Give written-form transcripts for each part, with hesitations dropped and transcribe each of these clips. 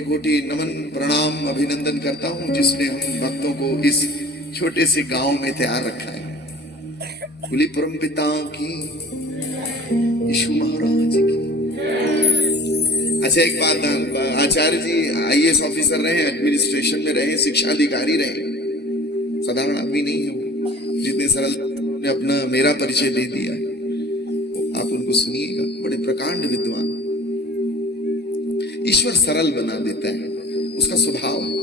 कोटि नमन प्रणाम अभिनंदन करता हूं जिसने हम भक्तों को इस छोटे से गांव में तैयार रखा है। बोली परम पिता की, यीशु महाराज की। अच्छा, एक बात, आचार्य जी आईएएस ऑफिसर रहे, एडमिनिस्ट्रेशन में रहे, शिक्षा अधिकारी रहे, साधारण आदमी नहीं है। जितने सरल ने अपना मेरा परिचय दे दिया, आप उनको सुनिएगा। बड़े प्रकांड विद्वान। ईश्वर सरल बना देता है, उसका स्वभाव है।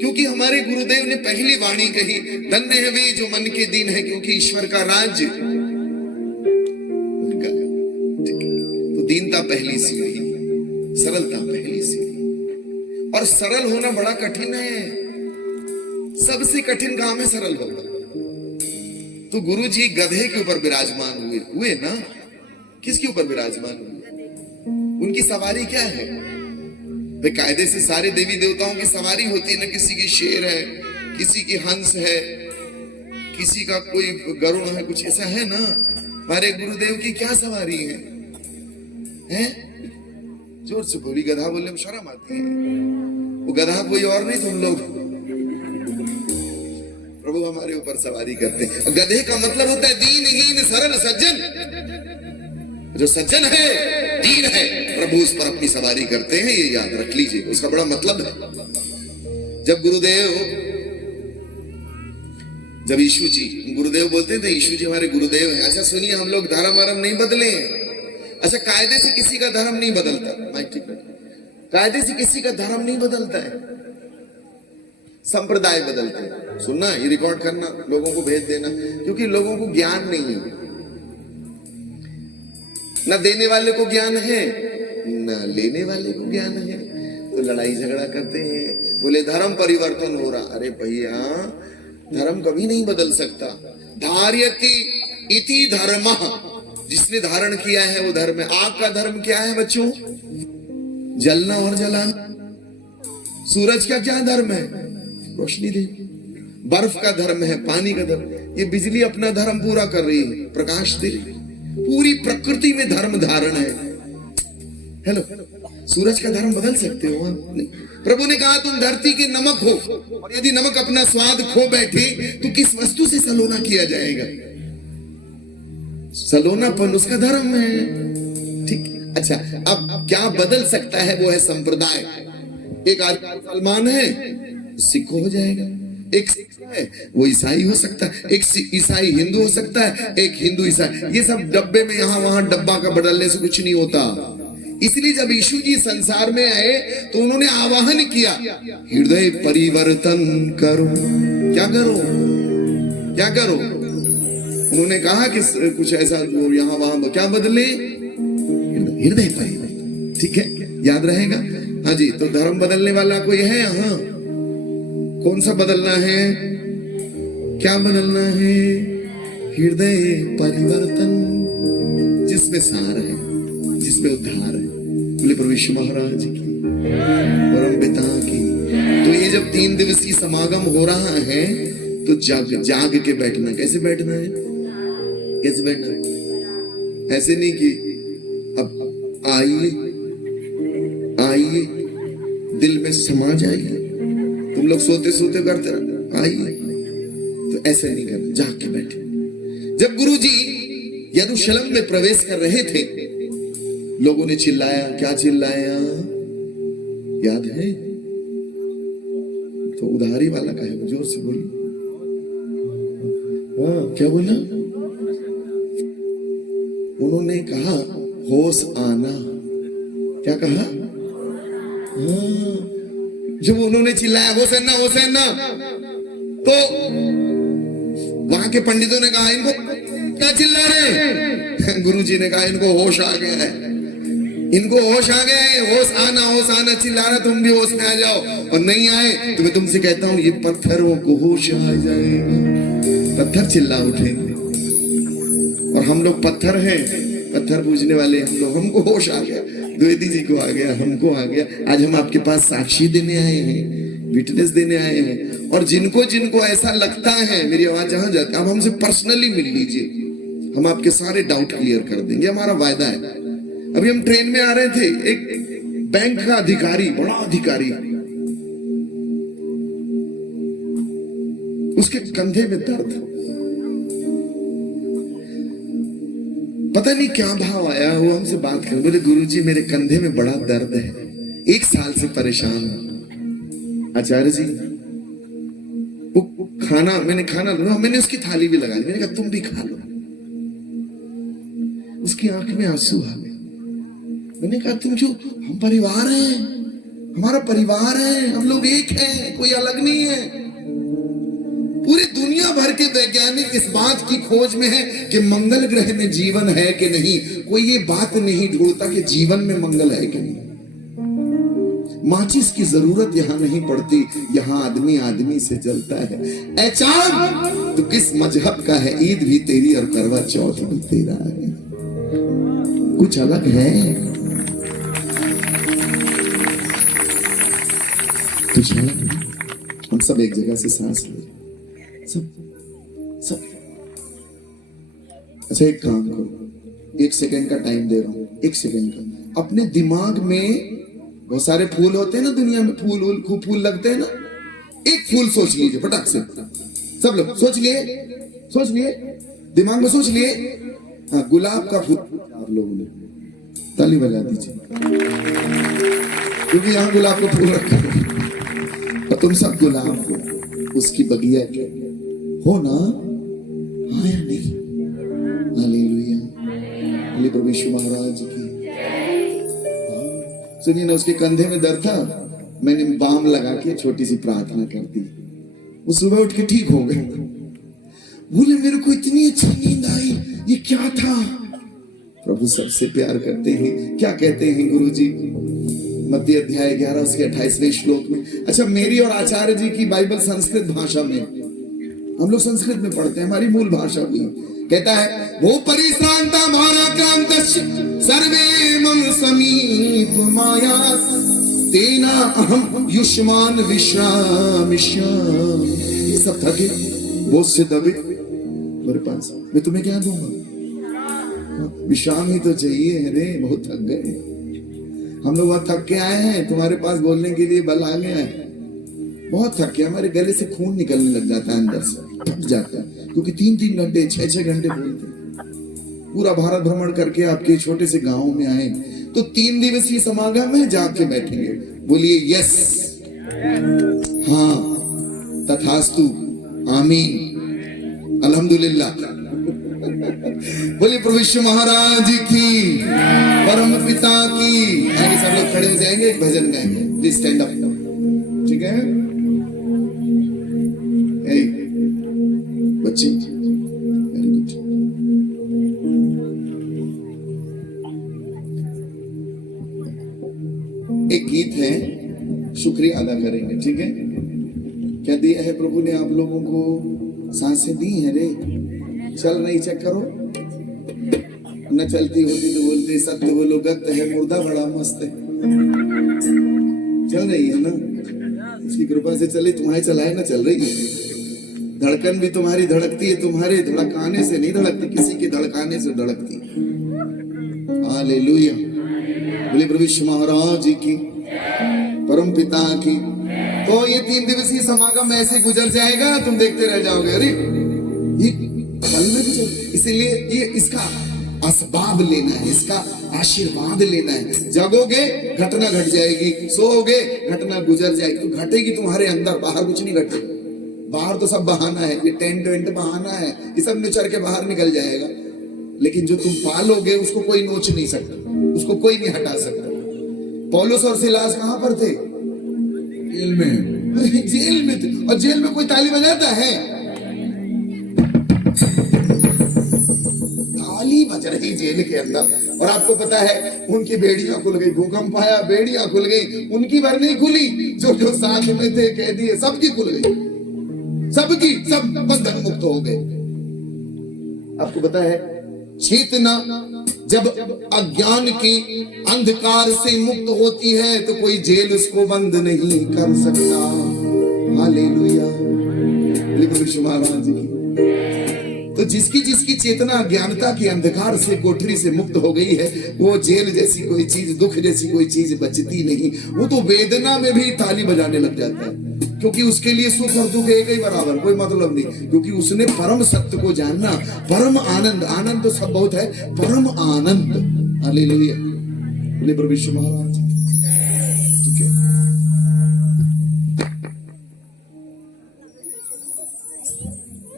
क्योंकि हमारे गुरुदेव ने पहली वाणी कही, धन्य है वे जो मन के दीन है, क्योंकि ईश्वर का राज्य उनका। तो दीनता पहली सीढ़ी, सरलता पहली सीढ़ी। और सरल होना बड़ा कठिन है, सबसे कठिन काम है सरल होना। तो गुरु जी गधे के ऊपर विराजमान हुए ना। किसके ऊपर विराजमान हुए? उनकी सवारी क्या है? वे कायदे से सारे देवी देवताओं की सवारी होती है ना। किसी की शेर है, किसी की हंस है, किसी का कोई गरुड़ है, कुछ ऐसा है ना। हमारे गुरुदेव की क्या सवारी है? हैं? जोर से बोली। गधा बोलने में शर्म आती है। वो गधा कोई और नहीं, तुम लोग। प्रभु हमारे ऊपर सवारी करते हैं। गधे का मतलब होता है दीनहीन सरल सज्जन। जो सज्जन है, दीन है, प्रभु उस पर अपनी सवारी करते हैं। ये याद रख लीजिए, उसका बड़ा मतलब है। जब यीशु जी, गुरुदेव बोलते थे यीशु जी हमारे गुरुदेव हैं। अच्छा सुनिए, हम लोग धर्म वरम नहीं बदले। अच्छा, कायदे से किसी का धर्म नहीं बदलता। कायदे से किसी का धर्म नहीं बदलता है, संप्रदाय बदलते हैं। सुनना, ये रिकॉर्ड करना, लोगों को भेज देना, क्योंकि लोगों को ज्ञान नहीं है। ना देने वाले को ज्ञान है, ना लेने वाले को ज्ञान है, तो लड़ाई झगड़ा करते हैं। बोले धर्म परिवर्तन हो रहा। अरे भैया, धर्म कभी नहीं बदल सकता। धार्यति इति धर्मः, जिसने धारण किया है वो धर्म है। आग का धर्म क्या है बच्चों? जलना और जलाना। सूरज का क्या धर्म है? रोशनी देना। बर्फ का धर्म है, पानी का धर्म। ये बिजली अपना धर्म पूरा कर रही है, प्रकाश दे रही है। पूरी प्रकृति में धर्म धारण है। हेलो, सूरज का धर्म बदल सकते हो? नहीं। प्रभु ने कहा तुम धरती के नमक हो, और यदि नमक अपना स्वाद खो बैठे तो किस वस्तु से सलोना किया जाएगा? सलोनापन उसका धर्म है। ठीक। अच्छा, अब क्या बदल सकता है? वो है संप्रदाय। एक आदमी मुसलमान है, सिख हो जाएगा। एक सिख है, वो ईसाई हो सकता है। एक ईसाई हिंदू हो सकता है, एक हिंदू ईसाई। ये सब डब्बे में यहां वहां डब्बा का बदलने से कुछ नहीं होता। इसलिए जब यीशु जी संसार में आए तो उन्होंने आवाहन किया, हृदय परिवर्तन करो। क्या करो? क्या करो? उन्होंने कहा कि कुछ ऐसा जो यहां वहां क्या बदले? हृदय परिवर्तन। ठीक है, याद रहेगा। हाँ जी, तो धर्म बदलने वाला कोई है? हाँ। कौन सा बदलना है? क्या बदलना है? हृदय परिवर्तन, जिसमें सार है, जिसमें उद्धार है। बोले प्रभु यीशु महाराज की, परम पिता की। तो ये जब 3 दिवसीय समागम हो रहा है तो जाग के बैठना। कैसे बैठना है? कैसे बैठना है? ऐसे नहीं कि अब आइए आइए, दिल में समा जाइए। तुम लोग सोते सोते करते रहो, आइए। तो ऐसे नहीं करना, जाग के बैठे। जब गुरु जी यरूशलेम में प्रवेश कर रहे थे, लोगों ने चिल्लाया। क्या चिल्लाया? याद है? तो उधारी वाला का है, जोर से बोली। हाँ, क्या बोला? उन्होंने कहा होश आना। क्या कहा? हाँ, जब उन्होंने चिल्लाया होसन्ना होसन्ना, तो वहां के पंडितों ने कहा इनको क्या चिल्ला रहे? गुरु जी ने कहा इनको होश आ गया है, इनको होश आ गया है। होश आना चिल्ला रहा, तुम भी होश में आ जाओ। और नहीं आए तो मैं तुमसे कहता हूं, ये पत्थरों को होश आ जाएगा। पत्थर चिल्ला उठेंगे। और हम लोग पत्थर हैं, पत्थर पूजने वाले हम लोग। हमको होश आ गया, द्विवेदी जी को आ गया, हमको आ गया। आज हम आपके पास साक्षी देने आए हैं, विटनेस देने आए हैं। और जिनको जिनको ऐसा लगता है, मेरी आवाज जहां जाती है, आप हमसे पर्सनली मिल लीजिए, हम आपके सारे डाउट क्लियर कर देंगे। हमारा वायदा है। अभी हम ट्रेन में आ रहे थे, एक बैंक का अधिकारी, बड़ा अधिकारी, उसके कंधे में दर्द, पता नहीं क्या भाव आया, वो हमसे बात कर, बोले गुरुजी मेरे कंधे में बड़ा दर्द है, 1 साल से परेशान हूं। आचार्य जी वो खाना, मैंने खाना लो, मैंने उसकी थाली भी लगा दी, मैंने कहा तुम भी खा लो। उसकी आंख में आंसू आ गए। मैंने कहा तुम जो, हम परिवार हैं, हमारा परिवार है, हम लोग एक हैं, कोई अलग नहीं है। पूरी दुनिया भर के वैज्ञानिक इस बात की खोज में है कि मंगल ग्रह में जीवन है कि नहीं, कोई ये बात नहीं ढूंढता कि जीवन में मंगल है कि नहीं। माचिस की जरूरत यहां नहीं पड़ती, यहां आदमी आदमी से जलता है। ऐ चांद, तो किस मजहब का है, ईद भी तेरी और करवा चौथ भी तेरा है, कुछ अलग है, कुछ अलग है। हम सब एक जगह से सांस ले, सब। अच्छा एक काम करो, 1 सेकंड का टाइम दे रहा हूं, 1 सेकंड का। अपने दिमाग में बहुत सारे फूल होते हैं ना दुनिया में, फूल खूब फूल लगते हैं ना, एक फूल सोच लीजिए फटाक से, सब लोग सोच लिए, दिमाग में सोच लिए। हाँ, गुलाब का फूल, आप लोगों ने ताली बजा दीजिए, क्योंकि यहाँ गुलाब का फूल रखा है और तुम सब गुलाब हो, उसकी बगिया के हो ना, हाँ या नहीं? हालेलुया, बोले प्रभु यीशु महाराज की। सुनिए ना, उसके कंधे में दर्द था, मैंने बाम लगा के छोटी सी प्रार्थना कर दी, वो सुबह उठ के ठीक हो गए। बोले मेरे को इतनी अच्छी नींद आई, ये क्या था? प्रभु सबसे प्यार करते हैं। क्या कहते हैं गुरुजी मत्ती अध्याय 11 उसके 28वें श्लोक में। अच्छा, मेरी और आचार्य जी की बाइबल संस्कृत भाषा में, हम लोग संस्कृत में पढ़ते हैं, हमारी मूल भाषा भी। कहता है वो परिश्रांता भाराक्रांत सर्वे मम समीप माया तेना अहम युष्मान विश्रामिष्याम। ये सब थके बोझ से दबे मेरे पास, मैं तुम्हें क्या दूंगा? विश्राम ही तो चाहिए है रे, बहुत थक गए हम लोग, बहुत थक के आए हैं, तुम्हारे पास बोलने के लिए बल आ गया है। बहुत थक के, हमारे गले से खून निकलने लग जाता है, अंदर से फट जाता है, क्योंकि 3-3 घंटे 6-6 घंटे बोलते हैं। पूरा भारत भ्रमण करके आपके छोटे से गांव में आए, तो 3 दिवसीय समागम में जाके बैठेंगे। बोलिए यस, हाँ, तथास्तु, आमीन, अल्हम्दुलिल्लाह। बोलिए प्रभु यीशु महाराज की, परम पिता की। आगे सब लोग खड़े हो जाएंगे, एक भजन गाएंगे, प्लीज स्टैंड अप, ठीक है? बच्चे वेरी गुड। एक गीत है, शुक्रिया अदा करेंगे, ठीक है? क्या दिया है प्रभु ने आप लोगों को? सांसें दी है रे, चल रही, चेक करो, न चलती होती तो बोलते सत्य बोलो गत है, मुर्दा बड़ा मस्त है। चल रही है ना, उसकी कृपा से चले, तुम्हारे चलाए ना, चल रही है। धड़कन भी तुम्हारी धड़कती है, तुम्हारे धड़काने से नहीं धड़कती, किसी के धड़काने से धड़कती। हालेलुया, बोले प्रभु यीशु महाराज की, परम पिता की। तो ये 3 दिवसीय समागम ऐसे गुजर जाएगा, तुम देखते रह जाओगे। अरे ये पल में गुजर, इसीलिए ये इसका असबाब लेना है, इसका आशीर्वाद लेना है। जगोगे घटना घट जाएगी, सोओगे घटना गुजर जाएगी। तो घटेगी तुम्हारे अंदर, बाहर कुछ नहीं घटेगा। बाहर तो सब बहाना है, ये टेंट वेंट बहाना है, ये सब निचर के बाहर निकल जाएगा। लेकिन जो तुम पालोगे उसको कोई नोच नहीं सकता, उसको कोई नहीं हटा सकता। पौलुस और सिलास कहां पर थे? जेल में। जेल में थे, और जेल में कोई ताली बजाता है? ताली बज रही जेल के अंदर। और आपको पता है उनकी बेड़ियां खुल गई, भूकंप आया, बेड़ियां खुल गई। उनकी भर नहीं खुली, जो जो साथ में थे कैदी, सबकी खुल गई, सबकी, सब बंधन मुक्त हो गए। आपको पता है चेतना जब अज्ञान की अंधकार से मुक्त होती है तो कोई जेल उसको बंद नहीं कर सकता। हालेलुया, महाराज की। तो जिसकी जिसकी चेतना ज्ञानता की अंधकार से कोठरी से मुक्त हो गई है, वो जेल जैसी कोई चीज, दुख जैसी कोई चीज बचती नहीं। वो तो वेदना में भी ताली बजाने लग जाता है, क्योंकि उसके लिए सुख और दुख एक ही बराबर, कोई मतलब नहीं, क्योंकि उसने परम सत्य को जानना। परम आनंद, आनंद तो सब बहुत है, परम आनंद। हालेलुया, बोले प्रभु यीशु महाराज। ठीक है,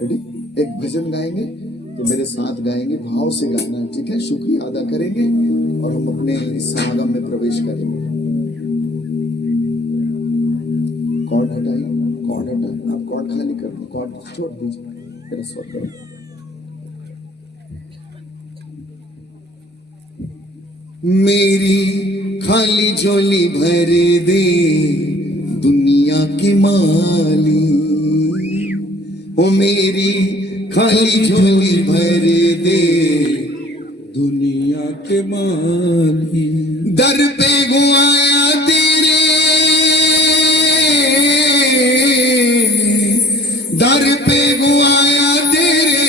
रेडी? एक भजन गाएंगे तो मेरे साथ गाएंगे, भाव से गाना, ठीक है? शुक्रिया अदा करेंगे और हम अपने इस समागम में प्रवेश करेंगे। कॉर्ड हटाइए, कॉर्ड हटाइए, आप कॉर्ड खाली कर दो, कॉर्ड छोड़ दीजिए, फिर स्वर करो। मेरी खाली झोली भर दे दुनिया की माली, ओ मेरी खाली झोली भर दे दुनिया के माली। दर पे गुआया तेरे, दर पे गुआया तेरे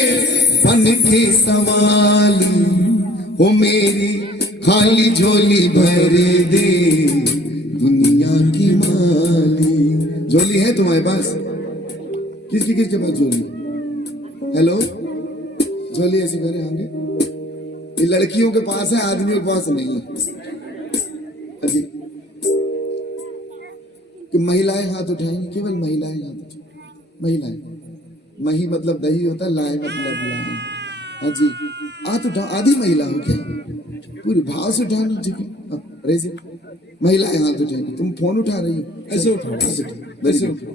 बन के सवाली, ओ मेरी खाली झोली भर दे दुनिया की माली। झोली है तुम्हारे पास? किसके पास झोली? हेलो, झोली ऐसे करे होंगे? ये लड़कियों के पास है, आदमियों के पास नहीं है। अजी, कि महिलाएं हाथ उठाएंगी, केवल महिलाएं हाथ उठाएंगी। महिलाएं, मही मतलब दही होता है, लाए मतलब लाए। हाँ जी, हाथ उठा। आधी महिला हो क्या? पूरी भाव से उठाना, ठीक है? महिलाएं हाथ उठाएंगी। तुम फोन उठा रही हो, ऐसे उठाओ, ऐसे उठाओ।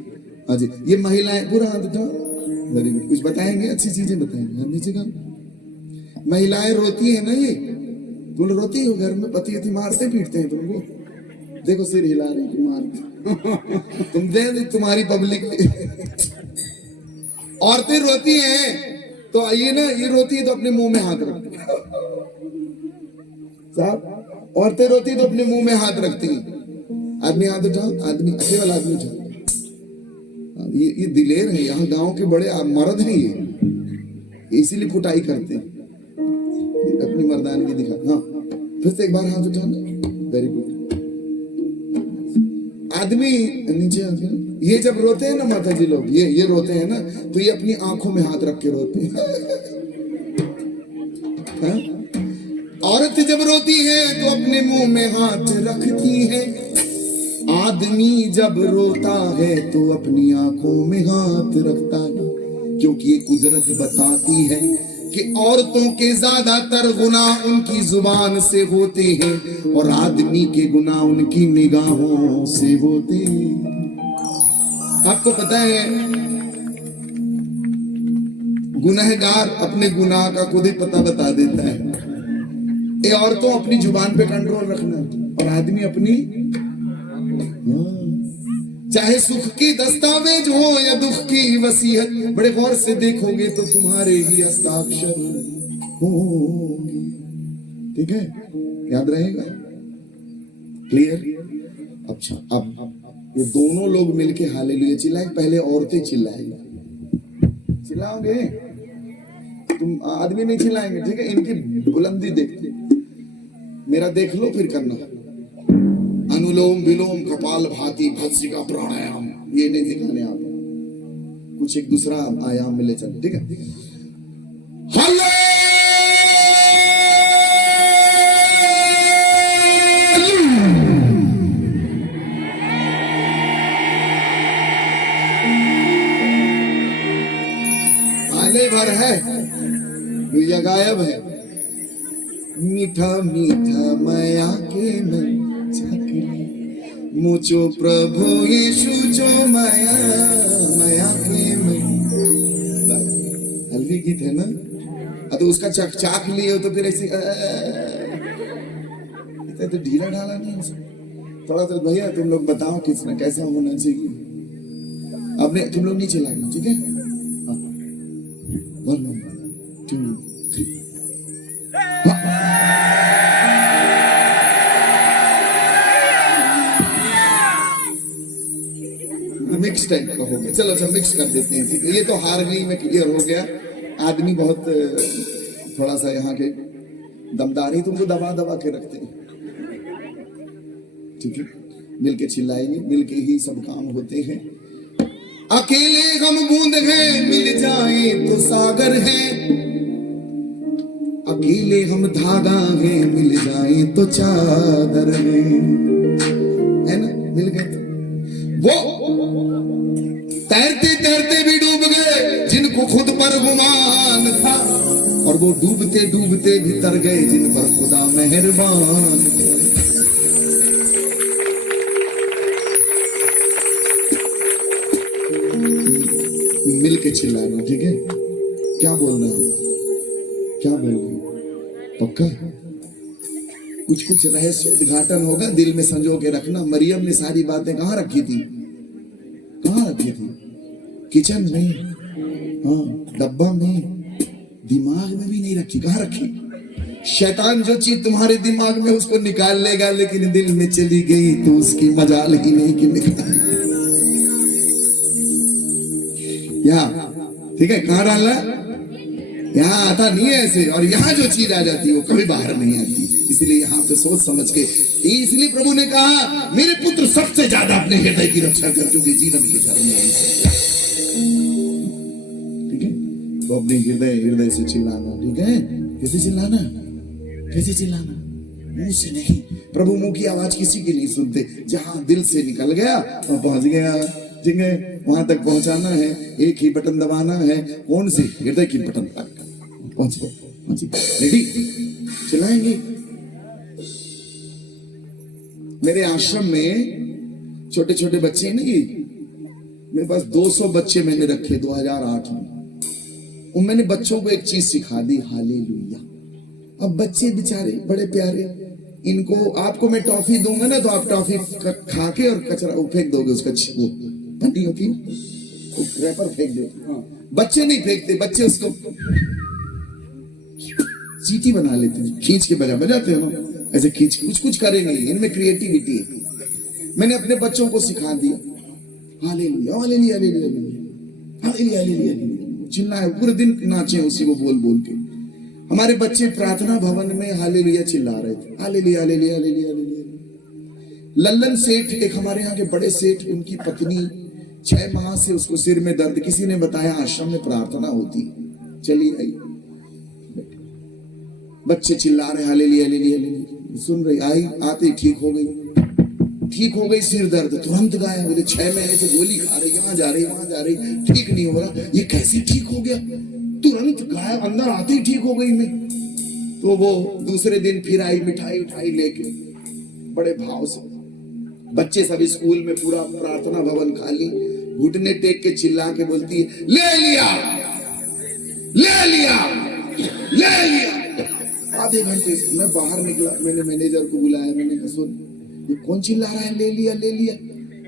हाँ जी, ये महिलाएं पूरा हाथ उठाओ। वेरी गुड, कुछ बताएंगे, अच्छी चीजें बताएंगे। हाँ, नीचे का महिलाएं रोती है ना, ये तुम रोती हो घर में, पति अति मारते पीटते हैं तुमको। देखो सिर हिला रही कि मारते तुम दे, तुम्हारी पब्लिक औरतें रोती हैं तो आइए ना, ये रोती है तो अपने मुंह में हाथ रखती है साहब। औरतें रोती तो अपने मुंह में हाथ रखती हैं। आदमी हाथ उठाओ, आदमी केवल आदमी उठाओ। ये दिलेर है, यहाँ गांव के बड़े मर्द हैं ये, इसीलिए कुटाई करते हैं, अपनी मर्दानगी दिखा। हाँ, फिर से एक बार हाथ उठाना। Very good. आदमी नीचे आके, ये जब रोते हैं ना माता जी लोग, ये रोते हैं ना, तो ये अपनी आंखों में हाथ रख के रोते हैं। हाँ? औरत जब रोती है तो अपने मुंह में हाथ रखती है। आदमी जब रोता है तो अपनी आंखों में हाथ रखता है, क्योंकि ये कुदरत बताती है कि औरतों के ज्यादातर गुनाह उनकी जुबान से होते हैं और आदमी के गुनाह उनकी निगाहों से होते हैं। आपको पता है, गुनहगार अपने गुनाह का खुद ही पता बता देता है। ये औरतों अपनी जुबान पे कंट्रोल रखना और आदमी अपनी, चाहे सुख की दस्तावेज हो या दुख की वसीयत, बड़े गौर से देखोगे तो तुम्हारे ही हस्ताक्षर होंगे। ठीक है, याद रहेगा? क्लियर? अच्छा, अब ये दोनों लोग मिलके हालेलुया चिल्लाएं। पहले औरतें चिल्लाएंगी, चिल्लाओगे तुम, आदमी नहीं चिल्लाएंगे, ठीक है? इनकी बुलंदी देखते, मेरा देख लो फिर करना। अनुलोम विलोम कपाल भाती भस्त्रिका प्राणायाम, ये नहीं सिखाने आप, कुछ एक दूसरा आयाम में ले चलो, ठीक है? हेलो, आने भर है, दुनिया गायब है। मीठा मीठा माया के मन मुझो प्रभु यीशु जो माया माया के मन। हल्दी गीत है ना, तो उसका चाक लिए हो तो फिर ऐसे तो ढीला ढाला नहीं, थोड़ा सा भैया तुम लोग बताओ किसने कैसा होना चाहिए। अब तुम लोग नीचे लाना, ठीक है? 1 2 3 मिक्स टाइप का हो गया। चलो अच्छा मिक्स कर देते हैं, ठीक है? ये तो हारमोनी में क्लियर हो गया। आदमी बहुत थोड़ा सा यहाँ के दमदार ही तुमको दबा दबा के रखते हैं। ठीक है, मिलके चिल्लाएंगे, मिलके ही सब काम होते हैं। अकेले हम बूंद हैं, मिल जाए तो सागर है। अकेले हम धागा हैं, मिल जाए तो चादर है ना, मिल गए तो। वो तैरते तैरते भी डूब गए जिनको खुद पर गुमान था, और वो डूबते डूबते भी तर गए जिन पर खुदा मेहरबान। मिल के चिल्लाना, ठीक है? क्या बोलना है, क्या बोलना, पक्का? कुछ कुछ रहस्य उद्घाटन होगा, दिल में संजो के रखना। मरियम ने सारी बातें कहाँ रखी थी? कहाँ रखी थी? किचन में, हाँ, डब्बा में, दिमाग में भी नहीं रखी। कहाँ रखी? शैतान जो चीज तुम्हारे दिमाग में उसको निकाल लेगा, लेकिन दिल में चली गई तो उसकी मजाल ही नहीं कि निकल। यहाँ, ठीक है, कहाँ डालना? यहाँ आता नहीं है ऐसे, और यहाँ जो चीज आ जाती है वो कभी बाहर नहीं आती। इसलिए यहाँ पे सोच समझ के, इसलिए प्रभु ने कहा मेरे पुत्र सबसे ज्यादा अपने हृदय की रक्षा कर, क्योंकि जीवन के धर्म में। ठीक है, तो अपने हृदय से चिल्लाना, ठीक है? कैसे चिल्लाना? कैसे चिल्लाना? मुंह से नहीं। प्रभु मुंह की आवाज किसी की नहीं सुनते। जहां दिल से निकल गया वहां पहुंच गया, ठीक है? वहां तक पहुंचाना है, एक ही बटन दबाना है। कौन सी? हृदय की बटन तक पहुंच गए। रेडी? चिल्लाएंगे। मेरे आश्रम में छोटे छोटे बच्चे नहीं, मेरे पास 200 बच्चे मैंने रखे 2008 में। और मैंने बच्चों को एक चीज सिखा दी, हालेलुया। अब बच्चे बेचारे बड़े प्यारे, इनको आपको मैं टॉफी दूंगा ना, तो आप टॉफी खा के और कचरा फेंक दोगे, उसका वो पन्नी होती है, रैपर फेंक दो। हाँ, बच्चे नहीं फेंकते, बच्चे उसको चीटी बना लेते हैं, खींच के बजाते हो ना, ऐसे खींच कुछ कुछ करेंगे। इनमें क्रिएटिविटी है। मैंने अपने बच्चों को सिखा दिया, hallelujah hallelujah hallelujah hallelujah hallelujah, चिल्लाए पूरे दिन, नाचे उसी को बोल बोल के। हमारे बच्चे प्रार्थना भवन में हालेलुया चिल्ला रहे थे, hallelujah hallelujah hallelujah hallelujah. Lallan सेठ, एक हमारे यहाँ के बड़े सेठ, उनकी पत्नी 6 माह से उसको सिर में दर्द, किसी ने बताया आश्रम में प्रार्थना होती, चली आई, बच्चे चिल्ला रहे हालेलुया हालेलुया हालेलुया, सुन रही, आई, आते ठीक हो गई, ठीक हो गई सिर दर्द, तुरंत गायब। बोले 6 महीने से गोली खा रही, यहाँ जा रही वहां जा रही, ठीक नहीं हो रहा, ये कैसे ठीक हो गया? तुरंत गायब, अंदर आते ही ठीक हो गई मैं। तो वो दूसरे दिन फिर आई, मिठाई उठाई लेके बड़े भाव से। बच्चे सब स्कूल में पूरा प्रार्थना भवन खाली, घुटने टेक के चिल्ला के बोलती है, ले लिया ले लिया ले लिया। आधे घंटे से मैं बाहर निकला, मैंने मैनेजर को बुलाया, मैंने कहा सुन, ये कौन चिल्ला रहा है ले लिया ले लिया?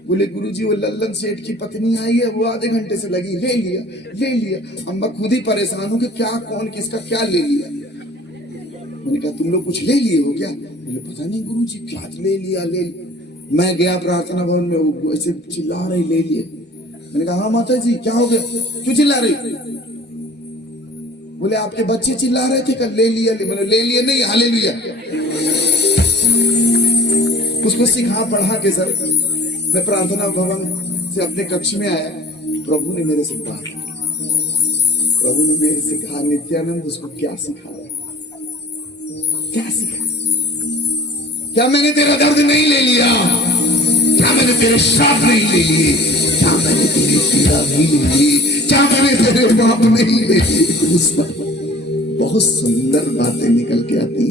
बोले गुरुजी वो लल्लन सेठ की पत्नी आई है, वो आधे घंटे से लगी, ले लिया ले लिया। अम्मा खुद ही परेशान हूँ कि क्या, कौन किसका क्या ले लिया। मैंने कहा तुम लोग कुछ ले लिए हो क्या? बोले पता नहीं गुरुजी क्या ले लिया ले लिया। मैं गया प्रार्थना भवन में, वो ऐसे चिल्ला रही ले लिए। मैंने कहा हाँ माता जी क्या हो गया, क्यों चिल्ला रही? बोले आपके बच्चे चिल्ला रहे थे कल ले लिया। बोले ले लिया नहीं, हालेलुया। उसको सिखा पढ़ा के सर मैं प्रार्थना भवन से अपने कक्ष में आया, प्रभु ने मेरे से बात की, प्रभु ने मेरे से कहा नित्यानंद उसको क्या सिखा रहा, क्या सिखा? क्या मैंने तेरा दर्द नहीं ले लिया? क्या मैंने तेरे श्राप नहीं ले लिए? क्या मैंने तेरी पीड़ा नहीं ले ली? क्या मैंने तेरे बाप नहीं ले लिए? बहुत सुंदर बातें निकल के आती,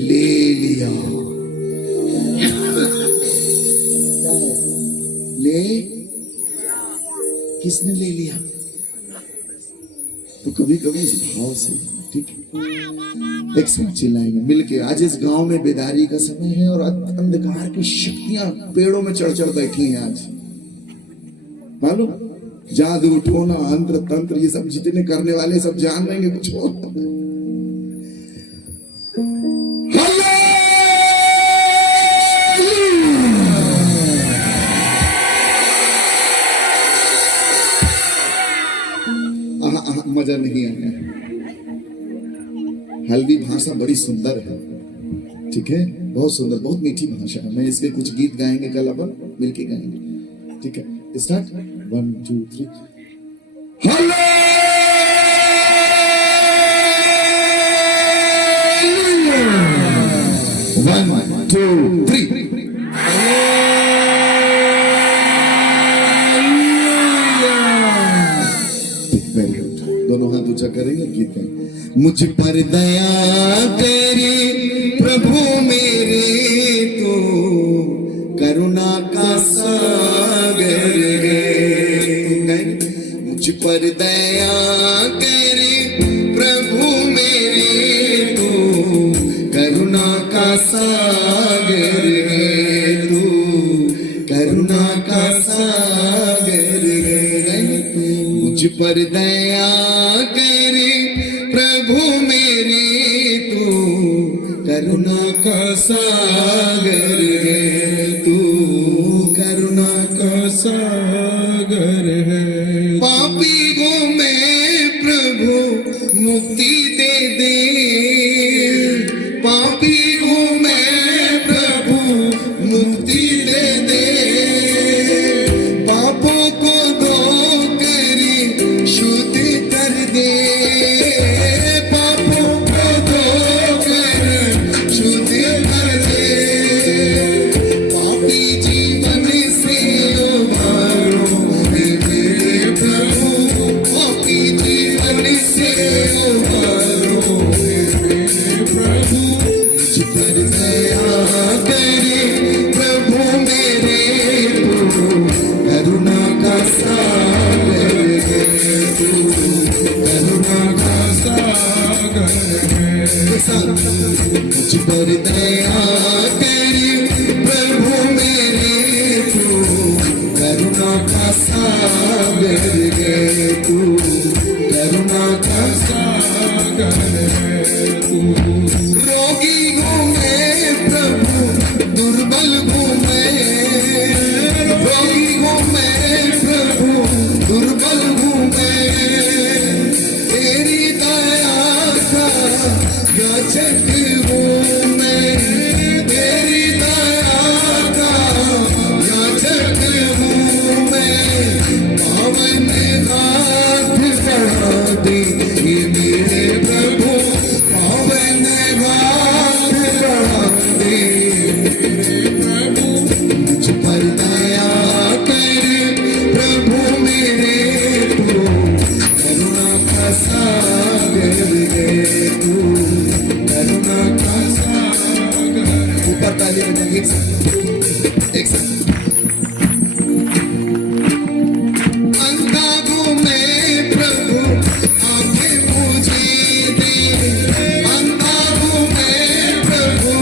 ले लिया। क्या है? ले, किसने ले लिया? तो कभी कभी इस भाव से, ठीक है, एक साथ चिल्लाएंगे मिलके। आज इस गांव में बेदारी का समय है और अंधकार की शक्तियां पेड़ों में चढ़ चढ़ बैठी हैं। आज मालूम, जादू टोना अंतर तंत्र ये सब जितने करने वाले सब जान लेंगे कुछ और। मजा नहीं आया, हल्दी भाषा बड़ी सुंदर है, ठीक है, बहुत सुंदर, बहुत मीठी भाषा है। मैं इसके कुछ गीत गाएंगे कल, अपन मिलके गाएंगे, ठीक है। स्टार्ट, 1 2 3। हेलो 1 2 3। दोनों हाथ ऊंचा करेंगे, गीत गाएंगे। मुझ पर दया तेरी प्रभु मेरे, तो करुणा का सागर है। मुझ पर दया तेरी प्रभु मेरे, तो करुणा का सागर है, तू करुणा का सागर है। मुझ पर दया तेरी प्रभु मेरे, तू करुणा का सागर है, तू करुणा का सागर है। पापी को मैं प्रभु मुक्ति दे दे, पापी को मैं प्रभु मुक्ति दे दे। पापों को धो करी शुद्ध कर दे, पापों को धो कर शुद्ध कर दे। पापी जीवन से उबारो मेरे प्रभु, पापी जीवन से उबारो मेरे प्रभु। मुझ पर दया करे प्रभु मेरे, तू करुणा का सागर है, तू करुणा का सागर है। मुझ पर दया करे प्रभु मेरे, तू करुणा का सागर है, तू करुणा का सागर है, तू। रोगी हूँ मैं प्रभु, दुर्बल हूँ मैं, रोगी हूँ मैं प्रभु, दुर्बल हूँ मैं। तेरी दया का याचक हूँ मैं, तेरी दया का याचक हूँ मैं। पावन हाथ बढ़ा दे ये मेरे प्रभु, पावन हाथ बढ़ा दे मेरे प्रभु। मुझ पर दया कर प्रभु मेरे, तू करुणा का सागर है, तू करुणा का सागर। ऊपर ताली बजाइए एक साथ, एक साथ। अंधा हूँ मैं प्रभु, आंखें मुझे दे, अंधा हूँ मैं प्रभु,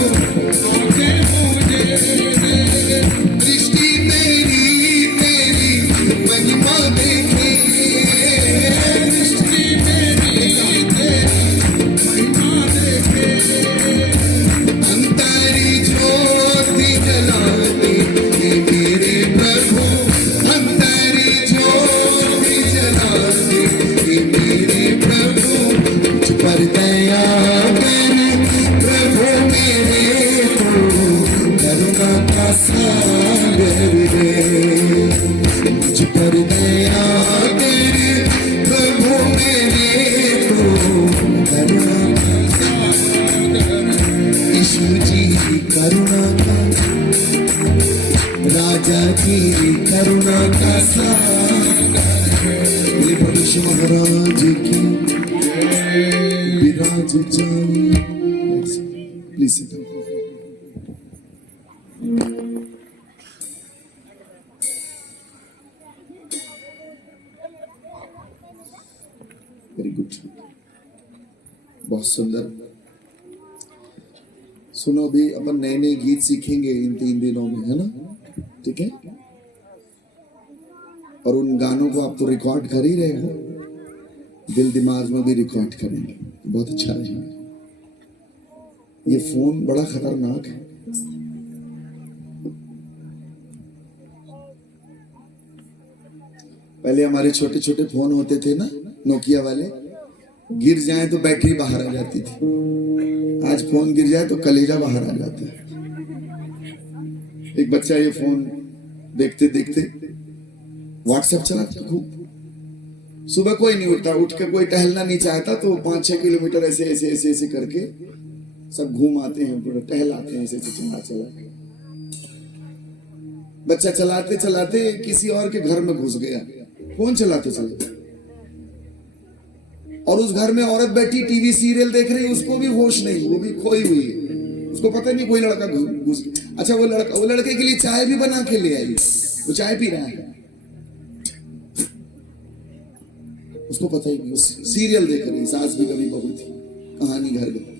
आंखें मुझे दे। दृष्टि मेरी तेरी महिमा देखे, दृष्टि मेरी तेरी महिमा देखे। अंतरी ज्योति जला दे ये मेरे प्रभु, अंतरी ज्योति जला दे ये मेरे प्रभु। मुझ पर दया कर प्रभु मेरे, तू करुणा का सागर है। मुझ पर दया कर प्रभु मेरे, तू करुणा का सागर। यीशु जी करुणा का, राजा जी करुणा का सागर है। ये परमेश्वर महाराज की विराज जाए। प्लीज वेरी गुड, बहुत सुंदर। सुनो, भी अपन नए नए गीत सीखेंगे इन 3 दिनों में, है ना, ठीक है। और उन गानों को आप तो रिकॉर्ड कर ही रहे हो, दिल दिमाग में भी रिकॉर्ड करेंगे, बहुत अच्छा रहेगा। ये फोन बड़ा खतरनाक है, पहले हमारे छोटे छोटे फोन होते थे ना, नोकिया वाले, गिर जाए तो बैटरी बाहर आ जाती थी, आज फोन गिर जाए तो कलेजा बाहर आ जाता है। एक बच्चा ये फोन देखते देखते व्हाट्सएप चलाता खूब, सुबह कोई नहीं उठता, उठ के कोई टहलना नहीं चाहता तो 5-6 किलोमीटर ऐसे ऐसे ऐसे ऐसे करके सब घूम आते हैं, पूरा टहल आते हैं, ऐसे चला चला के। बच्चा चलाते चलाते किसी और के घर में घुस गया, फोन चलाते चलाते, और उस घर में औरत बैठी टीवी सीरियल देख रही है, उसको भी होश नहीं, वो भी खोई हुई है, उसको पता नहीं कोई लड़का घुस गया। अच्छा वो लड़के के लिए चाय भी बना के ले आई, वो चाय पी रहा है, उसको पता ही नहीं, सीरियल देख रही, सास भी कभी बहू थी, कहानी घर में।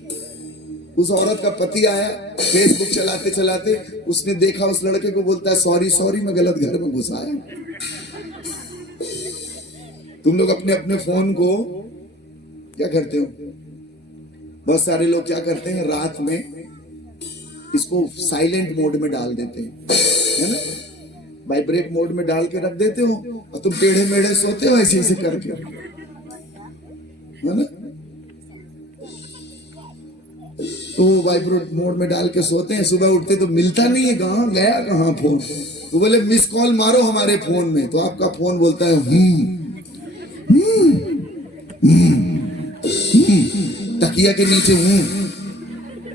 उस औरत का पति आया, फेसबुक चलाते चलाते उसने देखा, उस लड़के को बोलता है सॉरी सॉरी मैं गलत घर में घुस आया। तुम लोग अपने अपने फोन को क्या करते हो, बहुत सारे लोग क्या करते हैं, रात में इसको साइलेंट मोड में डाल देते हैं, है ना, वाइब्रेट मोड में डाल के रख देते हो, और तुम टेढ़े मेढ़े सोते हो ऐसे ऐसे करके, है ना, तो वाइब्रेट मोड में डाल के सोते हैं, सुबह उठते तो मिलता नहीं है, कहां गया कहां फोन, तो बोले मिस कॉल मारो हमारे फोन में, तो आपका फोन बोलता है तकिया के नीचे हूं,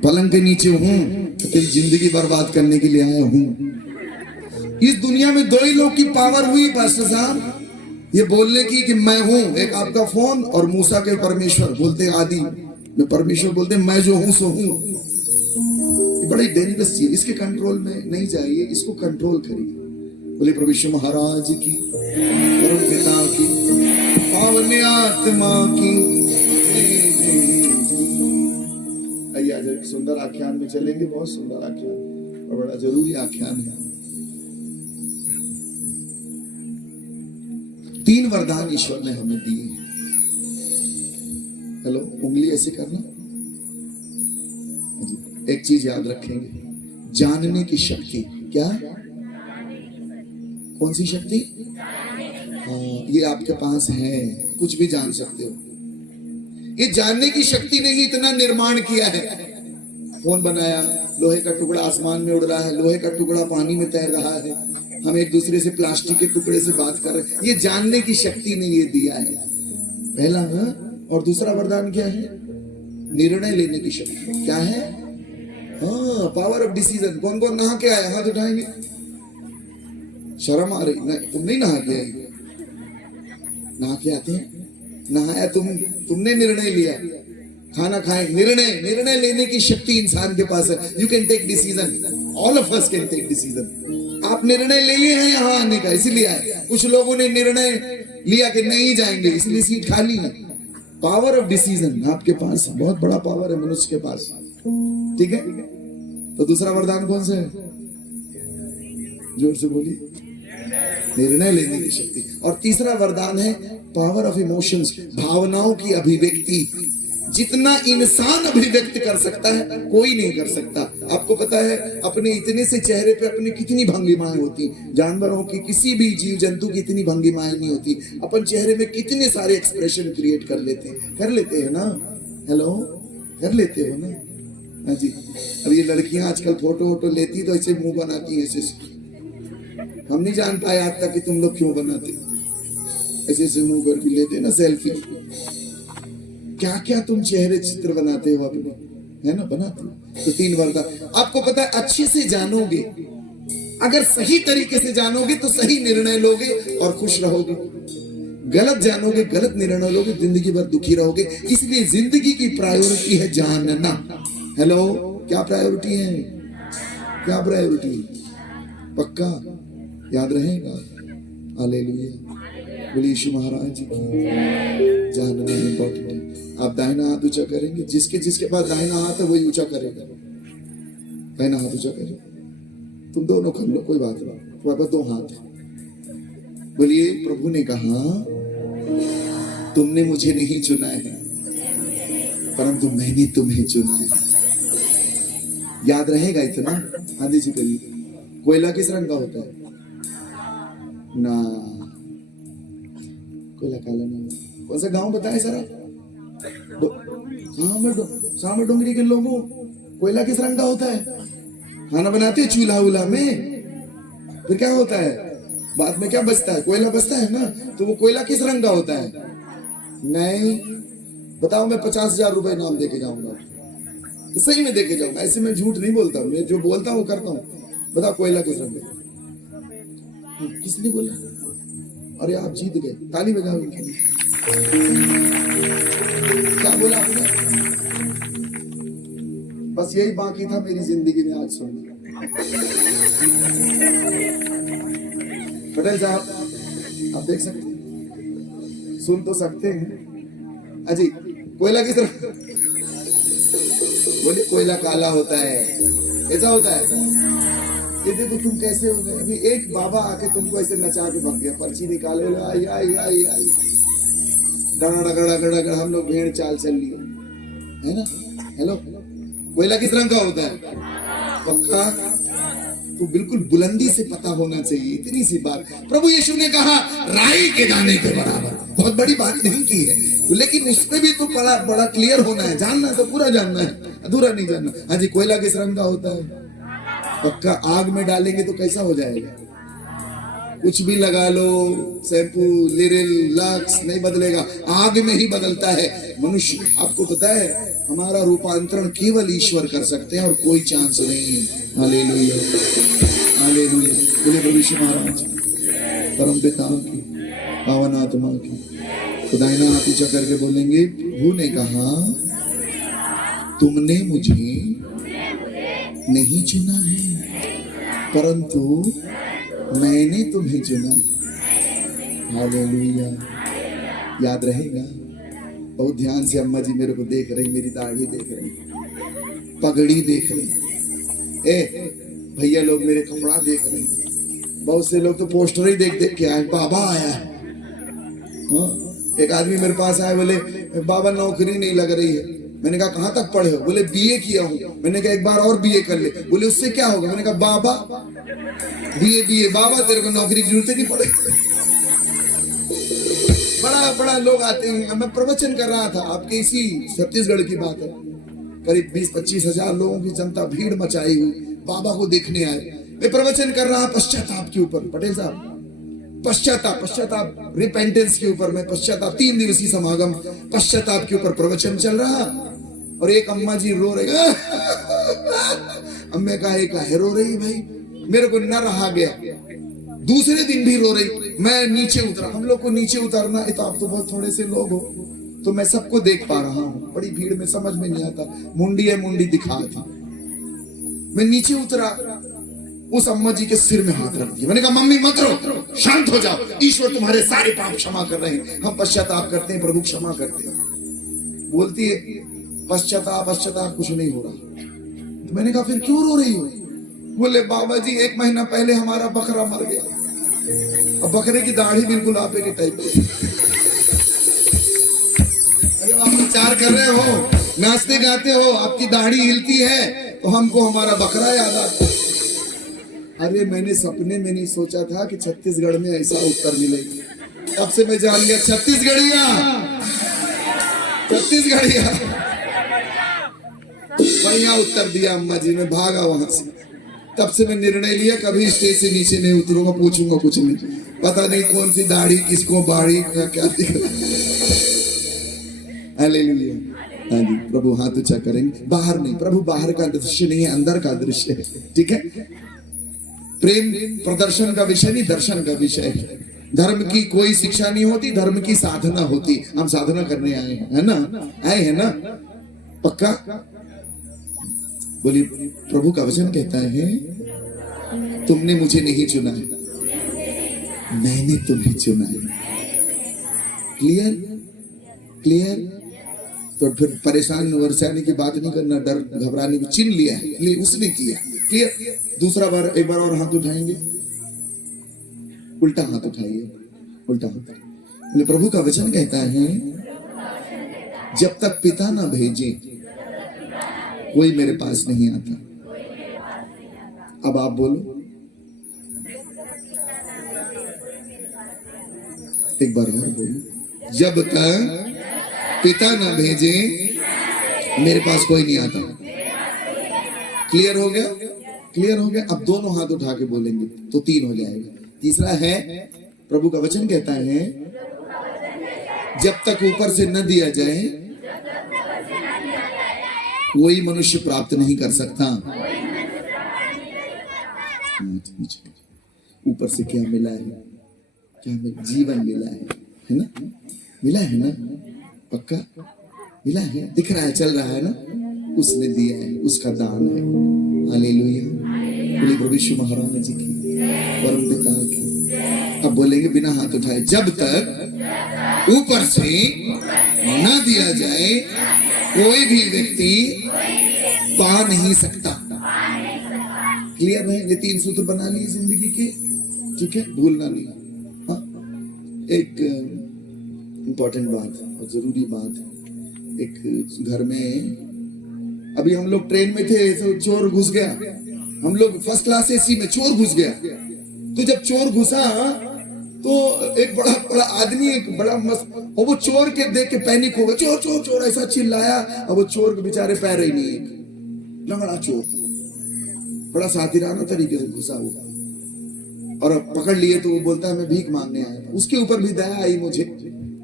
पलंग के नीचे हूं, तो तेरी जिंदगी बर्बाद करने के लिए आया हूं। इस दुनिया में दो ही लोग की पावर हुई पास्टर साहब, ये बोलने की कि मैं हूं, एक आपका फोन, और मूसा के परमेश्वर बोलते आदि में परमेश्वर बोलते मैं जो हूं सो हूं। ये बड़ी डेंजरस चीज, इसके कंट्रोल में नहीं जाइए, इसको कंट्रोल करिए। बोले प्रभु यीशु महाराज की, परम पिता की, पावन आत्मा की। आइए आज एक सुंदर आख्यान में चलेंगे, बहुत सुंदर आख्यान और बड़ा जरूरी आख्यान है। 3 वरदान ईश्वर ने हमें दिए हैं। हेलो, उंगली ऐसे करना। एक चीज याद रखेंगे, जानने की शक्ति। क्या? कौन सी शक्ति? हाँ, ये आपके पास है, कुछ भी जान सकते हो। ये जानने की शक्ति ने ही इतना निर्माण किया है, फोन बनाया, लोहे का टुकड़ा आसमान में उड़ रहा है, लोहे का टुकड़ा पानी में तैर रहा है, हम एक दूसरे से प्लास्टिक के टुकड़े से बात कर रहे हैं। ये जानने की शक्ति ने ये दिया है, पहला। हाँ, और दूसरा वरदान क्या है? निर्णय लेने की शक्ति। क्या है? हाँ, पावर ऑफ डिसीजन। कौन कौन नहा के आया? हाथ उठाएंगे। शर्म आ रही? नहीं, तुम नहीं नहा के आए, नहा के आते हैं। नहाया तुमने निर्णय लिया, खाना खाए, निर्णय लेने की शक्ति इंसान के पास है। You can take decision, all of us can take decision. आप निर्णय ले लिए हैं यहाँ आने का, इसलिए आए। कुछ लोगों ने निर्णय लिया कि नहीं जाएंगे, इसलिए सीट खाली है। पावर ऑफ डिसीजन आपके पास, बहुत बड़ा पावर है मनुष्य के पास, ठीक है। तो दूसरा वरदान कौन सा है? जोर से बोलिए। निर्णय लेने की शक्ति। और तीसरा वरदान है पावर ऑफ इमोशंस, भावनाओं की अभिव्यक्ति। जितना इंसान अभिव्यक्त कर सकता है कोई नहीं कर सकता। आपको पता है अपने इतने से चेहरे पे अपनी कितनी भंगिमाएं होती, जानवरों की, किसी भी जीव जंतु की इतनी भंगिमाएं नहीं होती। अपन चेहरे में कितने सारे एक्सप्रेशन क्रिएट कर लेते हैं ना। हेलो, कर लेते हो ना? हाँ जी। अब ये लड़कियां आजकल फोटो लेती तो ऐसे मुंह बनाती है, ऐसे। हम नहीं जान पाए आज तक कि तुम लोग क्यों बनाते, ऐसे ऐसे मुंह करके लेते ना सेल्फी। क्या क्या तुम चेहरे चित्र बनाते हो अपने, है ना, बनाते हो। तो 3 वरदान आपको पता है, अच्छे से जानोगे, अगर सही तरीके से जानोगे तो सही निर्णय लोगे और खुश रहोगे। गलत जानोगे, गलत निर्णय लोगे, जिंदगी भर दुखी रहोगे। इसलिए जिंदगी की प्रायोरिटी है जानना। हेलो, क्या प्रायोरिटी है? क्या प्रायोरिटी? पक्का याद रहेगा। हालेलुया, बोलिए यीशु महाराज जी की। जानना इंपॉर्टेंट है। आप दाहिना हाथ ऊंचा करेंगे, जिसके पास दाहिना हाथ है वही ऊंचा करेगा। दाहिना हाथ ऊंचा करें, तुम दोनों कर लो, कोई बात नहीं, तुम्हारे पास 2 हाथ है। बोलिए, प्रभु ने कहा तुमने मुझे नहीं चुना है, परंतु मैंने तुम्हें चुना है। याद रहेगा इतना? हाँ जी करिए। कोयला किस रंग का होता है? ना, कोयला काला नहीं। कौन सा गांव बताए सर? सामा डोंगरी के लोगों कोयला किस रंग का होता है? खाना बनाते हैं चूल्हा वूल्हा में, फिर क्या होता है? बाद में क्या बचता है? कोयला बचता है ना, तो वो कोयला किस रंग का होता है? नहीं बताओ, मैं 50,000 रुपए नाम देके जाऊंगा, तो सही में देके जाऊंगा, ऐसे मैं झूठ नहीं बोलता, मैं जो बोलता हूँ करता हूँ। बताओ कोयला किस रंग का? किसने बोला? अरे आप जीत गए, ताली बजाओ इनके लिए। क्या बोला आपने? बस यही बाकी था मेरी जिंदगी में आज सुनना। पटेल साहब आप देख सकते हैं, सुन तो सकते हैं। अजी कोयला किस तरह? बोले कोयला काला होता है, ऐसा होता है। ये देखो तुम कैसे हो गए। अभी एक बाबा आके तुमको ऐसे नचा के भाग गया, पर्ची निकाले, बोले आई आई आई आई, डगा डगा डगा डगा, हम लोग भेड़ चाल चल लिए, है ना? हेलो, कोयला किस रंग का होता है? पक्का? तो बिल्कुल बुलंदी से पता होना चाहिए, इतनी सी बात। प्रभु यीशु ने कहा राई के दाने के बराबर, बहुत बड़ी बात नहीं की है, लेकिन उसमें भी तो बड़ा बड़ा क्लियर होना है, जानना है तो पूरा जानना है, अधूरा नहीं जानना। हाँ जी, कोयला किस रंग का होता है? पक्का? आग में डालेंगे तो कैसा हो जाएगा? कुछ भी लगा लो, शैम्पू, लिरिल, लक्स, नहीं बदलेगा, आग में ही बदलता है मनुष्य। आपको पता है हमारा रूपांतरण केवल ईश्वर कर सकते हैं और कोई चांस नहीं है। Hallelujah, hallelujah. बोले प्रभु यीशु महाराज, परम पिता की, पावन आत्मा की, खुदाइना हाथ ऊंचा करके बोलेंगे, प्रभु ने कहा तुमने मुझे नहीं चुना है, परंतु मैंने तुम्हें चुना है। हालेलुया। याद रहेगा? बहुत ध्यान से अम्मा जी मेरे को देख रही, मेरी दाढ़ी देख रही, पगड़ी देख रही, ए भैया लोग मेरे कपड़ा देख रहे, बहुत से लोग तो पोस्टर ही देख देख के आए, बाबा आया है। हाँ, एक आदमी मेरे पास आया, बोले बाबा नौकरी नहीं लग रही है। मैंने कहा कहाँ तक पढ़े हो? बोले बीए किया हूँ। मैंने कहा एक बार और बीए कर ले। बोले उससे क्या होगा? मैंने कहा बाबा बीए बीए, बाबा तेरे को नौकरी की जरूरत नहीं पड़ेगी। बड़ा बड़ा लोग आते हैं। मैं प्रवचन कर रहा था, आपके इसी छत्तीसगढ़ की बात है, करीब 20-25 हजार लोगों की जनता भीड़ मचाई हुई बाबा को देखने आए। मैं प्रवचन कर रहा पश्चाताप के ऊपर, पटेल साहब, पश्चाताप रिपेंटेंस के ऊपर, मैं पश्चाताप 3 दिवसीय समागम पश्चाताप के ऊपर प्रवचन चल रहा, और एक अम्मा जी रो रही। अम्मे का एक रो रही भाई, मेरे को न रहा गया, दूसरे दिन भी रो रही। मैं नीचे उतरा, हम लोग को नीचे उतरना है, तो आप तो बहुत थोड़े से लोग हो, तो मैं सबको देख पा रहा हूँ, बड़ी भीड़ में समझ में नहीं आता, मुंडी है मुंडी दिखा था। मैं नीचे उतरा, उस अम्मा जी के सिर में हाथ रख दिया। मैंने कहा मम्मी मत रो, शांत हो जाओ, ईश्वर तुम्हारे सारे पाप क्षमा कर रहे हैं, हम पश्चाताप करते हैं, प्रभु क्षमा करते हैं। बोलती है पश्चाताप कुछ नहीं हो रहा। तो मैंने कहा फिर क्यों रो रही हो? बोले बाबा जी 1 महीना पहले हमारा बकरा मर गया, अब बकरे की दाढ़ी बिल्कुल आपे के टाइप की। अरे आप विचार कर रहे हो, नाचते गाते हो, आपकी दाढ़ी हिलती है, तो हमको हमारा बकरा याद आता है। अरे मैंने सपने में नहीं सोचा था कि छत्तीसगढ़ में ऐसा उत्तर मिलेगा। तब से मैं जान गया छत्तीसगढ़िया बढ़िया उत्तर दिया अम्मा जी ने, भागा वहां से। तब से मैं निर्णय लिया कभी स्टेज से नीचे नहीं उतरूंगा, पूछूंगा कुछ नहीं, पता नहीं कौन सी दाढ़ी किसको बाड़ी क्या दिख रहा। हालेलुया। हाँ जी, प्रभु हाथ ऊंचा करेंगे, बाहर नहीं, प्रभु बाहर का दृश्य नहीं है, अंदर का दृश्य है, ठीक है? प्रेम प्रदर्शन का विषय नहीं, दर्शन का विषय है। धर्म की कोई शिक्षा नहीं होती, धर्म की साधना होती। हम साधना करने आए हैं, है ना? आए हैं ना? पक्का? बोलिए, प्रभु का वचन कहता है तुमने मुझे नहीं चुना है, मैंने तुम्हें चुना है। क्लियर? क्लियर? तो फिर परेशान वर्षाने की बात नहीं करना, डर घबराने की, चिन्ह लिया है, उसने किया। क्लियर? दूसरा बार, एक बार और हाथ उठाएंगे, उल्टा हाथ उठाइए, उल्टा हाथ। प्रभु का वचन कहता है जब तक पिता ना भेजे कोई मेरे पास नहीं आता। अब आप बोलो, एक बार और बोलो, जब तक पिता ना भेजे मेरे पास कोई नहीं आता। क्लियर हो गया? क्लियर हो गया? अब दोनों हाथ उठा के बोलेंगे तो 3 हो जाएगा। तीसरा है, प्रभु का वचन कहता है जब तक ऊपर से न दिया जाए कोई मनुष्य प्राप्त नहीं कर सकता। ऊपर से क्या मिला है? क्या मिला? जीवन मिला है ना? मिला है ना? पक्का मिला है, दिख रहा है, चल रहा है ना? उसने दिया है, उसका दान है। हालेलुया। बोलिए प्रभु यीशु महाराज जी की, परम पिता की। अब बोलेंगे बिना हाथ उठाए, जब तक ऊपर से न दिया जाए कोई भी व्यक्ति पा नहीं सकता। क्लियर है? ये 3 सूत्र बना लिए जिंदगी के, ठीक है? भूलना नहीं। हाँ, एक इंपॉर्टेंट बात और जरूरी बात, एक घर में अभी हम लोग ट्रेन में थे तो चोर घुस गया। हम लोग फर्स्ट क्लास एसी में, चोर घुस गया। तो जब चोर घुसा तो एक बड़ा बड़ा आदमी, एक बड़ा मस्त, और वो चोर के देख के पैनिक हो गया, चोर चोर चोर ऐसा चिल्लाया। और वो चोर के बेचारे पैर ही नहीं, एक लंगड़ा चोर, बड़ा सातिराना तरीके से घुसा वो, और पकड़ लिए तो वो बोलता है मैं भीख मांगने आया था। उसके ऊपर भी दया आई मुझे।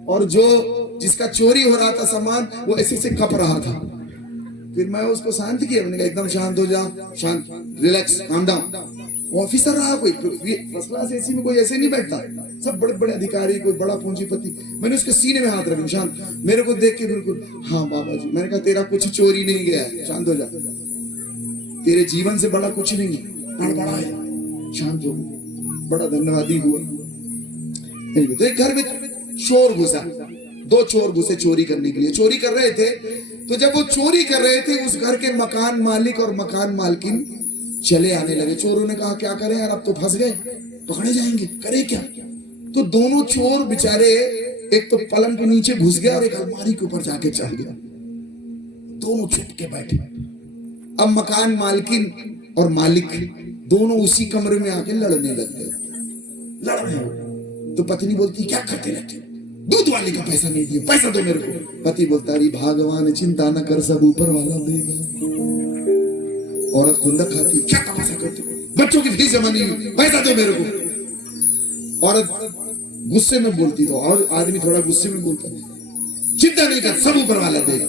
और जो जिसका चोरी हो रहा था सामान, वो ऐसे से कप रहा था। फिर मैं उसको शांत किया, मैंने कहा एकदम शांत हो जा, शांत, रिलैक्स, काम डाउन। ऑफिसर रहा कोई, फर्स्ट क्लास एसी में कोई ऐसे नहीं बैठता, सब बड़े बड़े अधिकारी, कोई बड़ा पूंजीपति। मैंने उसके सीने में हाथ रखा, शांत, मेरे को देख के बिल्कुल, हाँ बाबा जी। मैंने कहा तेरा कुछ चोरी नहीं गया है, शांत हो जा, तेरे जीवन से बड़ा कुछ नहीं है, बड़ा है, शांत हो। बड़ा धन्यवादी हुआ। तो एक घर में चोर घुसा, 2 चोर घुसे चोरी करने के लिए, चोरी कर रहे थे। तो जब वो चोरी कर रहे थे, उस घर के मकान मालिक और मकान मालकिन चले आने लगे। चोरों ने कहा क्या करें यार, अब तो फंस गए, पकड़े जाएंगे, करें क्या? तो दोनों चोर बेचारे, एक तो पलंग के नीचे घुस गया और एक अलमारी के ऊपर जाके चढ़ गया। दोनों चुप के बैठे। अब मकान मालकिन और मालिक दोनों उसी कमरे में आके लड़ने लग गए। लड़ रहे तो पत्नी बोलती क्या करते रहते, दूध वाले का पैसा नहीं दिया, पैसा दो मेरे को। पति बोलता अरे भगवान चिंता न कर, सब ऊपर वाला देगा। औरत खुंदक खाती, क्या तमाशा करते, बच्चों की फीस जमा नहीं हुई, पैसा दो मेरे को। औरत गुस्से में बोलती तो, और आदमी थोड़ा गुस्से में बोलता चिंता नहीं कर, सब ऊपर वाला देगा।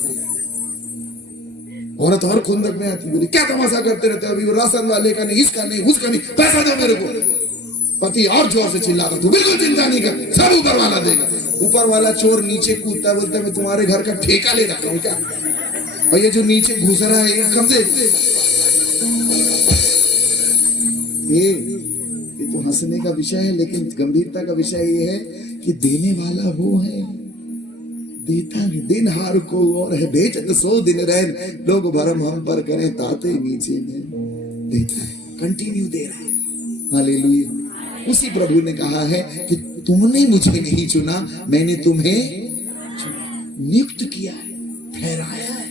औरत और खुंदक में आती, बोली क्या तमाशा करते रहते, अभी वो राशन वाले का नहीं, इसका नहीं, उसका नहीं, पैसा दो मेरे को। पति और जोर से चिल्लाता, तू बिल्कुल चिंता नहीं कर, सब ऊपर वाला देगा। ऊपर वाला चोर नीचे कूदता, बोलता मैं तुम्हारे घर का ठेका ले रखा हूं क्या? और ये जो नीचे घुस रहा है ये कब्जे। ये तो हंसने का विषय है, लेकिन गंभीरता का विषय ये है कि देने वाला वो है, देता है। दिन हार को और है बेचत 100 दिन रहन, लोग भरम हम पर करें ताते नीचे में। देता है, कंटिन्यू दे रहा है। हालेलुया। उसी प्रभु ने कहा है कि तुमने मुझे नहीं चुना, मैंने तुम्हें नियुक्त किया है, ठहराया है,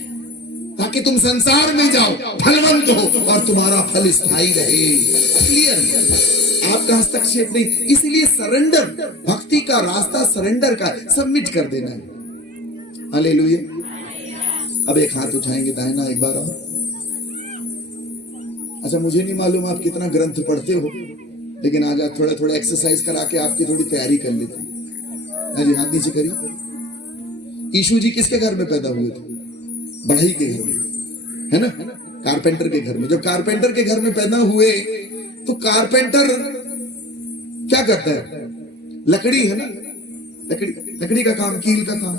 ताकि तुम संसार में जाओ, फलवंत हो और तुम्हारा फल स्थायी रहे। क्लियर है? आपका हस्तक्षेप नहीं। इसलिए सरेंडर, भक्ति का रास्ता सरेंडर का, सबमिट कर देना है। हालेलुया। अब एक हाथ उठाएंगे दाहिना एक बार और। अच्छा, मुझे नहीं मालूम आप कितना ग्रंथ पढ़ते हो, लेकिन आज आप थोड़ा थोड़ा एक्सरसाइज करा के आपकी थोड़ी तैयारी कर लेते। हाँ जी, हाथ नीचे करिए। यीशु जी किसके घर में पैदा हुए थे? बढ़ई के घर में, है ना? कारपेंटर के घर में। जब कारपेंटर के घर में पैदा हुए तो कारपेंटर क्या करता है? लकड़ी, है ना? लकड़ी का काम, कील का काम,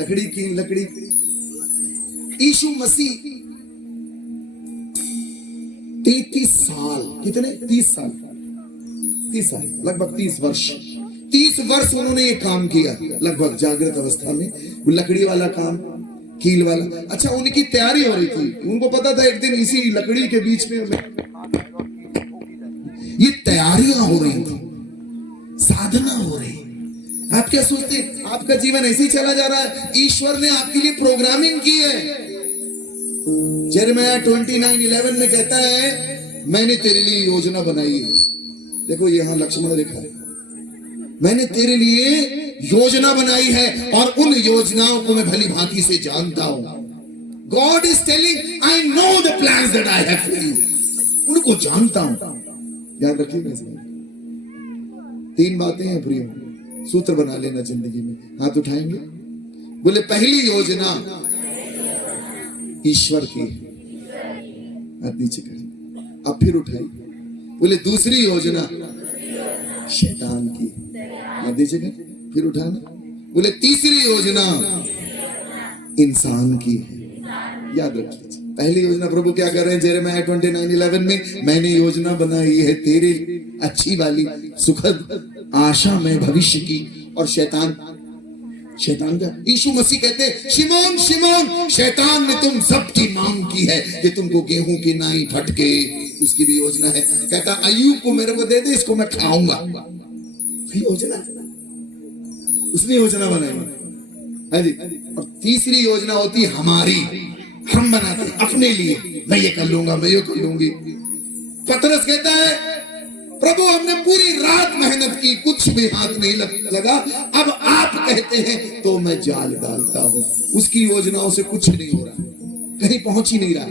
लकड़ी की लकड़ी। यीशु मसीह 33 साल, कितने? 30 साल, 30 साल, लगभग 30 वर्ष, 30 वर्ष उन्होंने ये काम किया, लगभग जागृत अवस्था में। वो लकड़ी वाला काम, कील वाला। अच्छा, उनकी तैयारी हो रही थी, उनको पता था एक दिन इसी लकड़ी के बीच में ये तैयारियां हो रही थी, साधना हो रही। आप क्या सोचते, आपका जीवन ऐसे ही चला जा रहा है? ईश्वर ने आपके लिए प्रोग्रामिंग की है। यिर्मयाह 29:11 में कहता है मैंने तेरे लिए योजना बनाई है। देखो यहां लक्ष्मण रेखा है, मैंने तेरे लिए योजना बनाई है और उन योजनाओं को मैं भली भांति से जानता हूं। God is telling I know the plans that I have for you, उनको जानता हूं। याद रखिएगा इसमें 3 बातें हैं प्रिय, सूत्र बना लेना जिंदगी में। हाथ उठाएंगे, बोले पहली योजना ईश्वर की, हाथ नीचे करें। अब फिर उठाइए, बोले दूसरी योजना शैतान की, हाथ नीचे करें, फिर उठाना। बोले तीसरी योजना इंसान की है। याद रखिए, पहली योजना प्रभु क्या कर रहे हैं यिर्मयाह 29:11 में, मैंने योजना बनाई है तेरे अच्छी वाली सुखद आशा में भविष्य की। और शैतान का यीशु मसीह कहते हैं शिमोन शिमोन शैतान ने तुम सबकी मांग की है कि तुमको गेहूं की नाई फटके, उसकी भी योजना है। कहता अय्यूब को मेरे को दे दे, इसको मैं खाऊंगा। योजना उसने योजना बनाई है जी। और तीसरी योजना होती हमारी, हम बनाते अपने लिए, मैं ये कर लूंगा, मैं ये कर लूंगी। पतरस कहता है प्रभु हमने पूरी रात मेहनत की, कुछ भी हाथ नहीं लगा, अब आप कहते हैं तो मैं जाल डालता हूं। उसकी योजनाओं से कुछ नहीं हो रहा, कहीं पहुंच ही नहीं रहा।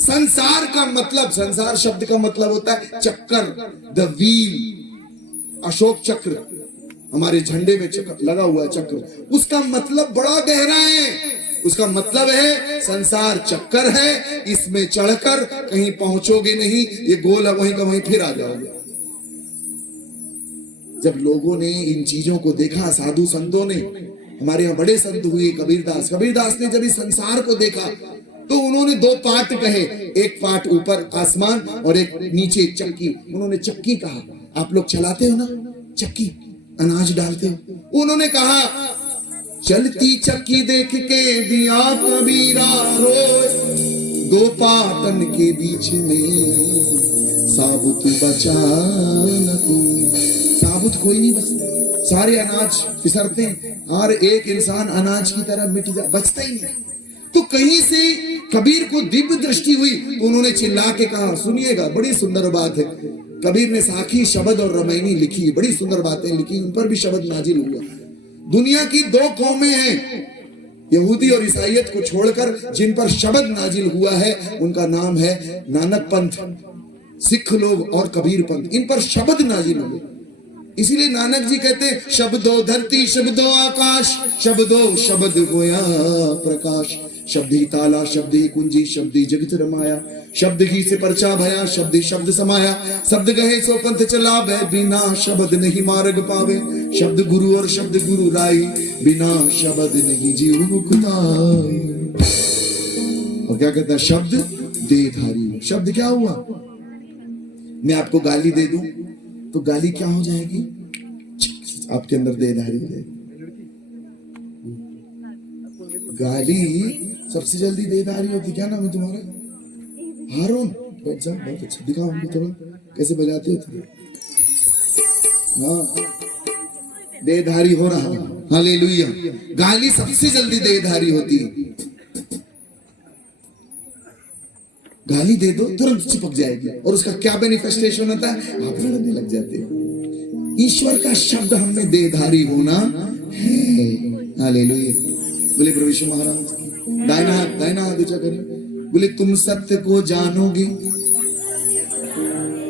संसार का मतलब, संसार शब्द का मतलब होता है चक्कर, द व्हील। अशोक चक्र हमारे झंडे में लगा हुआ चक्र, उसका मतलब बड़ा गहरा है। उसका मतलब है संसार चक्कर है, इसमें चढ़कर कहीं पहुंचोगे नहीं, ये गोल है वहीं का वहीं फिर आ जाओगे। जब लोगों ने इन चीजों को देखा, साधु संतों ने, हमारे यहाँ बड़े संत हुए कबीरदास ने जब इस संसार को देखा तो उन्होंने 2 पार्ट कहे, एक पार्ट ऊपर आसमान और एक नीचे चक्की। उन्होंने चक्की कहा, आप लोग चलाते हो ना चक्की, अनाज डालते हो। उन्होंने कहा चलती चक्की देख के दिया कबीरा रोए, 2 पाटन के बीच में साबुत बचा न कोई। साबुत कोई नहीं बचता, सारे अनाज फिसरते हैं, हर एक इंसान अनाज की तरह मिट जा, बचता ही नहीं। तो कहीं से कबीर को दिव्य दृष्टि हुई तो उन्होंने चिल्ला के कहा, सुनिएगा बड़ी सुंदर बात है। कबीर ने साखी, शबद और रामायणी लिखी, बड़ी सुंदर बातें लिखी, उन पर भी शबद नाजिल हुआ। दुनिया की 2 कौमें हैं, यहूदी और ईसाईयत को छोड़कर, जिन पर शबद नाजिल हुआ है, उनका नाम है नानक पंथ, सिख लोग और कबीर पंथ। इन पर शबद नाजिल हुए, इसीलिए नानक जी कहते हैं शब्दो धरती शब्दो आकाश, शब्दो शब्द गोया प्रकाश, शब्द ही ताला शब्द ही कुंजी, शब्द ही जगत रमाया, शब्द ही से परचा भया, शब्द ही शब्द समाया, शब्द गहे सो पंथ चला बे, बिना शब्द नहीं मार्ग पावे, शब्द गुरु और शब्द गुरु राई, बिना शब्द नहीं जीव मुक्ताई। और क्या कहता है शब्द देहधारी। शब्द क्या हुआ, मैं आपको गाली दे दूं तो गाली क्या हो जाएगी, आपके अंदर देहधारी हो जाएगी। गाली सबसे जल्दी देहधारी होती। क्या नाम है तुम्हारा? हारून। बैठ जाओ, बहुत अच्छा, दिखाओ हमको थोड़ा कैसे बजाते हो। हाँ, देहधारी हो रहा है, हालेलुया। गाली सबसे जल्दी देहधारी होती है। गाली दे दो तुरंत चिपक जाएगी, और उसका क्या बेनिफिस्टेशन होता है, आप लड़ने लग जाते हो। ईश्वर का शब्द हमें देहधारी होना है, हालेलुया। बोले प्रभु यीशु महाराज, दाहिना हाथ ऊंचा करें। बोले तुम सत्य को जानोगे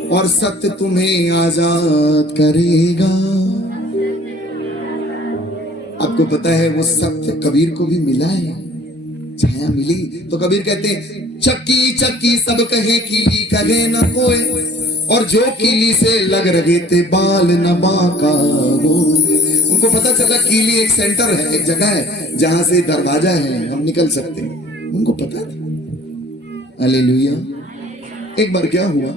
और सत्य तुम्हें आजाद करेगा। आपको पता है वो सत्य कबीर को भी मिला है, छाया मिली। तो कबीर कहते हैं चक्की चक्की सब कहे कीली कहे न कोई, और जो कीली से लग रहे थे बाल न बाका वो। उनको पता चला कीली एक सेंटर है, एक जगह है जहां से दरवाजा है, हम निकल सकते हैं। उनको पता था। हालेलुया। एक बार क्या हुआ,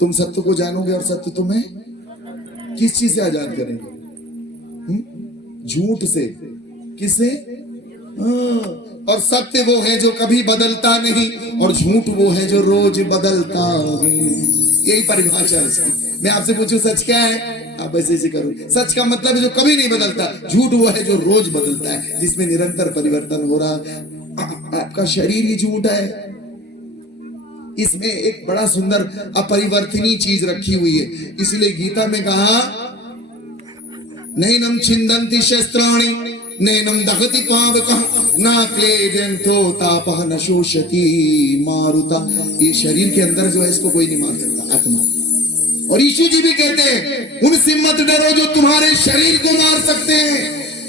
तुम सत्य को जानोगे और सत्य तुम्हें किस चीज से आजाद करेंगे? झूठ से। किससे? और सत्य वो है जो कभी बदलता नहीं, और झूठ वो है जो रोज बदलता है। यही परिभाषा है। मैं आपसे पूछूं सच क्या है, आप ऐसे ऐसे करो। सच का मतलब है जो कभी नहीं बदलता, झूठ वो है जो रोज बदलता है, जिसमें निरंतर परिवर्तन हो रहा। आपका शरीर ही झूठ है, इसमें एक बड़ा सुंदर अपरिवर्तनीय चीज रखी हुई है। इसलिए गीता में कहा नैनम छिंदन्ति शस्त्राणि नैनम दहति पावकः ना क्लेदन्तो तापः न शोषति मारुता। ये शरीर के अंदर जो है इसको कोई नहीं मार सकता, आत्मा। और यीशु जी भी कहते हैं उनसे मत डरो जो तुम्हारे शरीर को मार सकते हैं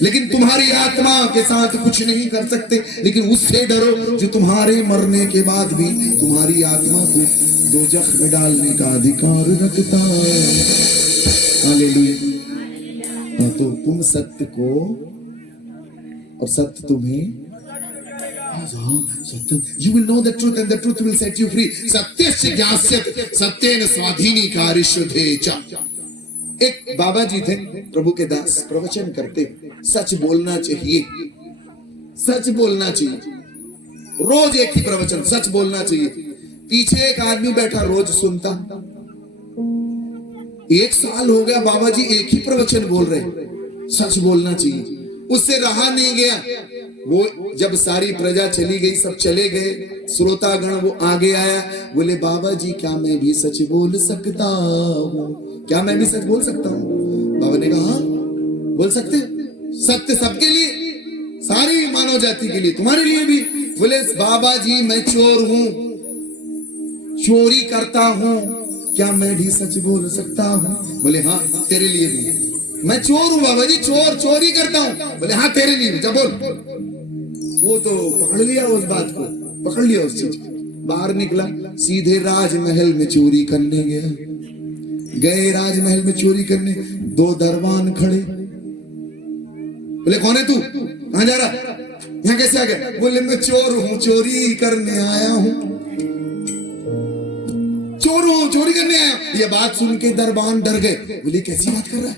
लेकिन तुम्हारी आत्मा के साथ कुछ नहीं कर सकते। लेकिन उससे डरो जो तुम्हारे मरने के बाद भी तुम्हारी आत्मा को दोजख में डालने का अधिकार रखता है। हालेलुया। तो तुम सत्य को और सत्य तुम्हें, you will know the truth and the truth will set you free। सत्यस्य ज्ञास्यते सत्येन स्वाधीनी कार्यशुद्धेच। एक बाबा जी थे, प्रभु के दास, प्रवचन करते, सच बोलना चाहिए, सच बोलना चाहिए। रोज एक ही प्रवचन, सच बोलना चाहिए। पीछे एक आदमी बैठा रोज सुनता। 1 साल हो गया बाबा जी एक ही प्रवचन बोल रहे, सच बोलना चाहिए। उससे रहा नहीं गया। वो जब सारी प्रजा चली गई, सब चले गए, श्रोतागण, वो आगे आया, बोले बाबा जी क्या मैं भी सच बोल सकता हूँ? क्या मैं भी सच बोल सकता हूँ? बाबा ने कहा हाँ बोल सकते हो। सत्य सबके लिए, सारी मानव जाति के लिए, तुम्हारे लिए भी। बोले बाबा जी मैं चोर हूँ, चोरी करता हूँ, क्या मैं भी सच बोल सकता हूँ? बोले हाँ तेरे लिए भी। मैं चोर हूँ बाबा जी, चोरी करता हूँ। बोले हाँ तेरे लिए भी, जब बोल। वो तो पकड़ लिया उस बात को, पकड़ लिया उस चीज को। बाहर निकला, सीधे राजमहल में चोरी करने गया। गए राजमहल में चोरी करने, 2 दरबान खड़े। बोले कौन है तू, कहां जा रहा, यहाँ कैसे आ गया? बोले मैं चोर हूँ, चोरी करने आया हूँ, चोर हूँ, चोरी करने आया। ये बात सुन के दरबान डर गए। बोले कैसी बात कर रहा है,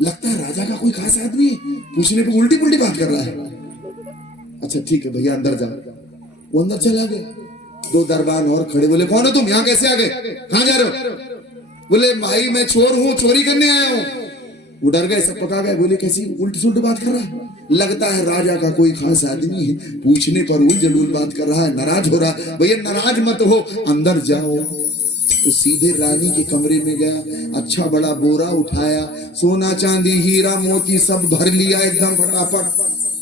लगता है राजा का कोई खास आदमी है, पूछने पे उल्टी पुल्टी बात कर रहा है। अच्छा ठीक है भैया अंदर जाओ। वो अंदर चला गया। 2 दरबान और खड़े। बोले कौन हो तुम, यहाँ कैसे आ गए, कहां जा रहे हो? बोले भाई मैं चोर हूँ, चोरी करने आया हूँ। वो डर गए, सब पका गए। बोले कैसी उल्टी सुल्टी बात कर रहा है, लगता है राजा का कोई खास आदमी है, पूछने पर उल जलूल बात कर रहा है, नाराज हो रहा है। भैया नाराज मत हो, अंदर जाओ। तो सीधे रानी के कमरे में गया, अच्छा बड़ा बोरा उठाया, सोना चांदी हीरा मोती सब भर लिया एकदम फटाफट,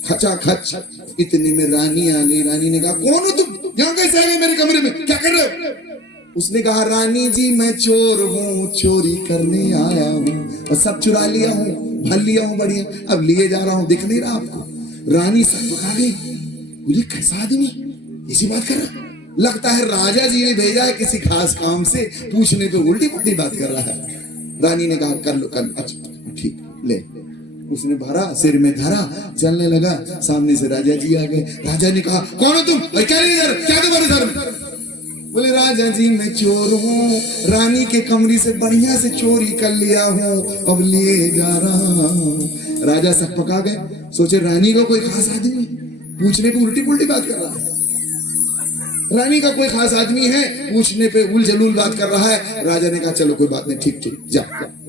खचाखच। इतने में रानी आ गई। रानी ने कहा कौन हो तुम, यहाँ कैसे आ गए मेरे कमरे में, क्या कर रहे हो? उसने कहा रानी जी मैं चोर हूँ, चोरी करने आया हूँ और सब चुरा लिया हूँ, भर लिया हूँ बढ़िया, अब लिए जा रहा हूँ, दिख नहीं रहा आपको? रानी सब बता गई। बोले कैसा आदमी, इसी बात कर रहा, लगता है राजा जी ने भेजा है किसी खास काम से, पूछने पे उल्टी पुल्टी बात कर रहा है। रानी ने कहा कर लो कर लो। अच्छा ठीक ले। उसने भरा, सिर में धरा, चलने लगा। सामने से राजा जी आ गए। राजा ने कहा कौन हो तुम, क्या नहीं इधर, क्या तुम्हारे सर में? बोले राजा जी मैं चोर हूँ, रानी के कमरे से बढ़िया से चोरी कर लिया हूँ, अब लिए जा रहा हूँ। राजा सब पका गए, सोचे रानी को कोई खास आदमी, पूछने पे उल्टी पुल्टी बात कर रहा है। रानी का कोई खास आदमी है, पूछने पे उल जलूल बात कर रहा है। राजा ने कहा चलो कोई बात नहीं, ठीक ठीक जा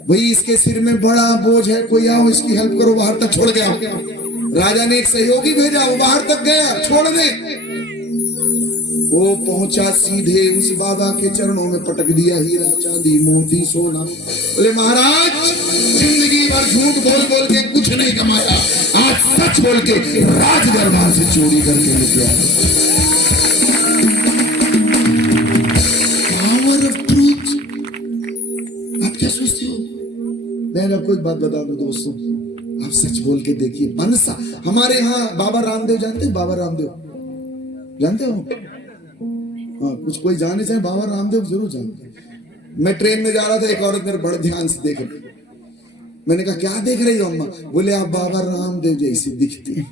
भाई, इसके सिर में बड़ा बोझ है, कोई आओ इसकी हेल्प करो, बाहर तक छोड़ गया। राजा ने एक सहयोगी भेजा, वो बाहर तक गया, छोड़ दे। वो पहुंचा, सीधे उस बाबा के चरणों में पटक दिया, हीरा चांदी मोती सोना। बोले महाराज जिंदगी भर झूठ बोल बोल के कुछ नहीं कमाया, आज सच बोल के राज दरबार से चोरी करके लेके आया। Power of truth. आप क्या सोचते हो? मैं आपको एक बात बता दूं दोस्तों, आप सच बोल के देखिए। मनसा, हमारे यहाँ बाबा रामदेव जानते हैं? बाबा रामदेव जानते हो? हाँ, कुछ कोई जाने चाहे, बाबा रामदेव जरूर जानते हैं। मैं ट्रेन में जा रहा था, एक औरत मेरे बड़े ध्यान से देख रही। मैंने कहा क्या देख रही हो अम्मा? बोले आप बाबा रामदेव जैसी दिखती हैं।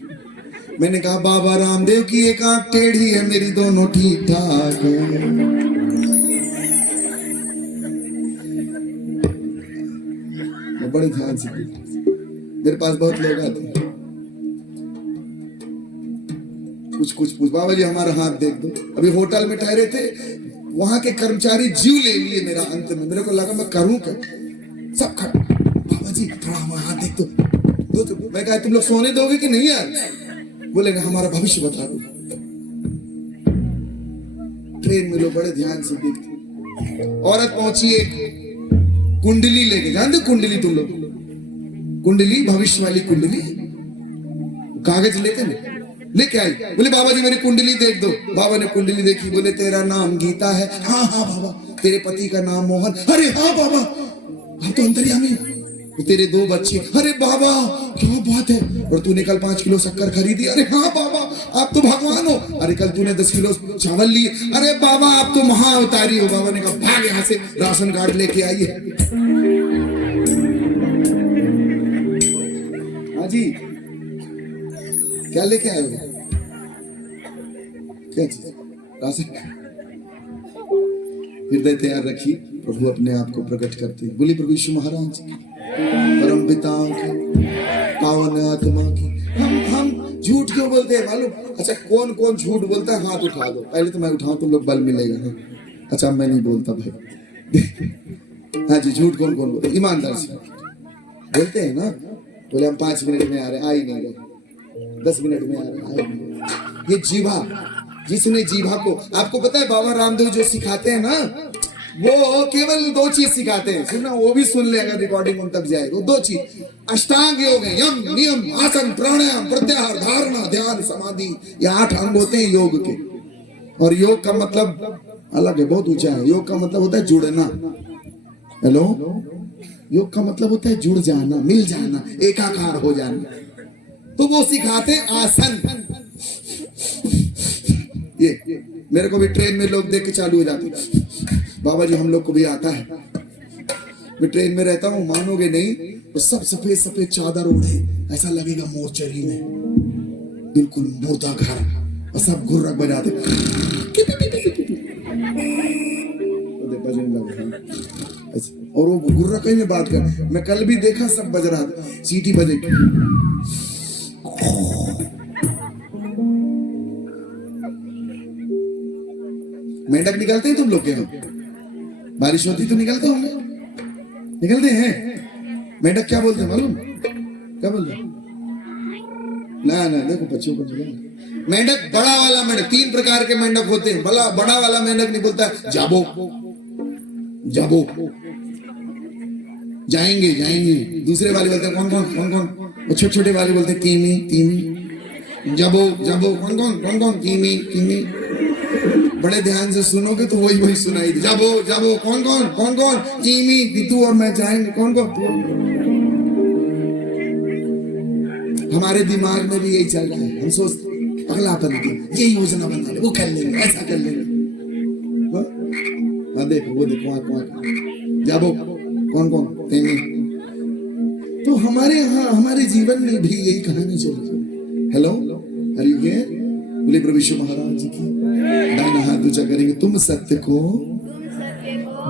मैंने कहा बाबा रामदेव की एक आंख टेढ़ी है, मेरी दोनों ठीक ठाक है। बड़े ध्यान से, मेरे पास बहुत लोग आते हैं, कुछ बाबा जी हमारा हाथ देख दो। अभी होटल में ठहरे थे, वहां के कर्मचारी जीव ले लिए मेरा। अंत में मेरे को लगा मैं करूं क्या, सब खड़ा, बाबा जी थोड़ा हमारा हाथ देख दो तो। मैं कहा तुम लोग सोने दोगे कि नहीं यार? बोले हमारा भविष्य बता दो। ट्रेन में लोग बड़े ध्यान से देखते। औरत पहुंची, एक कुंडली लेके, जानते कुंडली तुम लोग? कुंडली, भविष्य वाली कुंडली। कागज लेके आई, बोले बाबा जी मेरी कुंडली देख दो। बाबा ने कुंडली देखी, बोले तेरा नाम गीता है? हाँ हाँ बाबा। तेरे पति का नाम मोहन? अरे हाँ बाबा। अब तो अंतर्यामी। तेरे 2 बच्चे? अरे बाबा क्या बात है। और तूने कल 5 किलो शक्कर खरीदी? अरे हाँ बाबा आप तो भगवान हो। अरे कल तूने 10 किलो चावल लिए? अरे बाबा आप तो महाअवतारी हो। बाबा ने कहा भाग यहाँ से, राशन कार्ड लेके आइए। हाँ जी, क्या लेके आए हो? क्या चीज? राशन। हृदय तैयार रखिए, प्रभु अपने आप को प्रकट करते हैं। बोलिए प्रभु यीशु महाराज की, परम पिताओं की, पावन आत्मा की। हम झूठ क्यों बोलते हैं मालूम? अच्छा कौन कौन झूठ बोलता है? हाथ उठा दो। पहले तो मैं उठाऊं, तुम लोग बल मिलेगा। हाँ। अच्छा मैं नहीं बोलता भाई। हाँ जी, झूठ कौन कौन बोलते? ईमानदार से बोलते हैं ना। बोले हम 5 मिनट में आ रहे, आ ही नहीं रहे। 10 मिनट में आ रहे, आ ही नहीं रहे। ये जीवा, जिसने जीवा को, आपको पता है बाबा रामदेव जो सिखाते हैं ना, वो केवल 2 चीज सिखाते हैं। सुनना, वो भी सुन ले अगर रिकॉर्डिंग उन तक जाए। वो 2 चीज, अष्टांग योग है, यम नियम आसन प्राणायाम प्रत्याहार धारणा ध्यान समाधि। ये 8 अंग होते हैं योग के। और योग का मतलब अलग है, बहुत ऊंचा है। योग का मतलब होता है जुड़ना। हेलो, योग का मतलब होता है जुड़ जाना, मिल जाना, एकाकार हो जाना। तो वो सिखाते आसन। ये मेरे को भी ट्रेन में लोग देख के चालू हो जाते, बाबा जी हम लोग को भी आता है। मैं ट्रेन में रहता हूँ, मानोगे नहीं, तो सब सफेद सफेद चादर ओढ़े, ऐसा लगेगा मोर्चरी में, बिल्कुल मुर्दा घर, और सब गुर्रक बजाते। और वो गुर्रक ही में बात कर। मैं कल भी देखा, सब बज रहा था, सीटी बजे। मेंढक निकलते हैं तुम लोग के यहाँ? बारिश होती तो निकलते होंगे, निकलते हैं। मेंढक क्या बोलते हैं मालूम? क्या बोलते हैं? ना देखो बच्चों को मेंढक, बड़ा वाला मेंढक, 3 प्रकार के मेंढक होते हैं। बड़ा वाला मेंढक नहीं बोलता जाबो जाबो, जाएंगे। दूसरे वाले बोलते हैं कौन? वो छोटे छोटे वाले बोलते हैं कीमी, जाबो, कौन कीमी। बड़े ध्यान से सुनोगे तो वही सुनाई दे। जाबो, कौन? कीमी, तू और मैं जाएंगे। कौन? हमारे दिमाग में भी यही चल रहा है। हम सोचते अगलापन की ये योजना बना ले, वो कर लेंगे, ऐसा कर लेंगे। देखो वो देखो, जाबो, कौन? कीमी। तो हमारे यहाँ, हमारे जीवन में भी यही कहानी चल रही है। Hello, are you here? बोले प्रभु यीशु महाराज जी की। दाहिना हाथ ऊंचा करेंगे। तुम सत्य को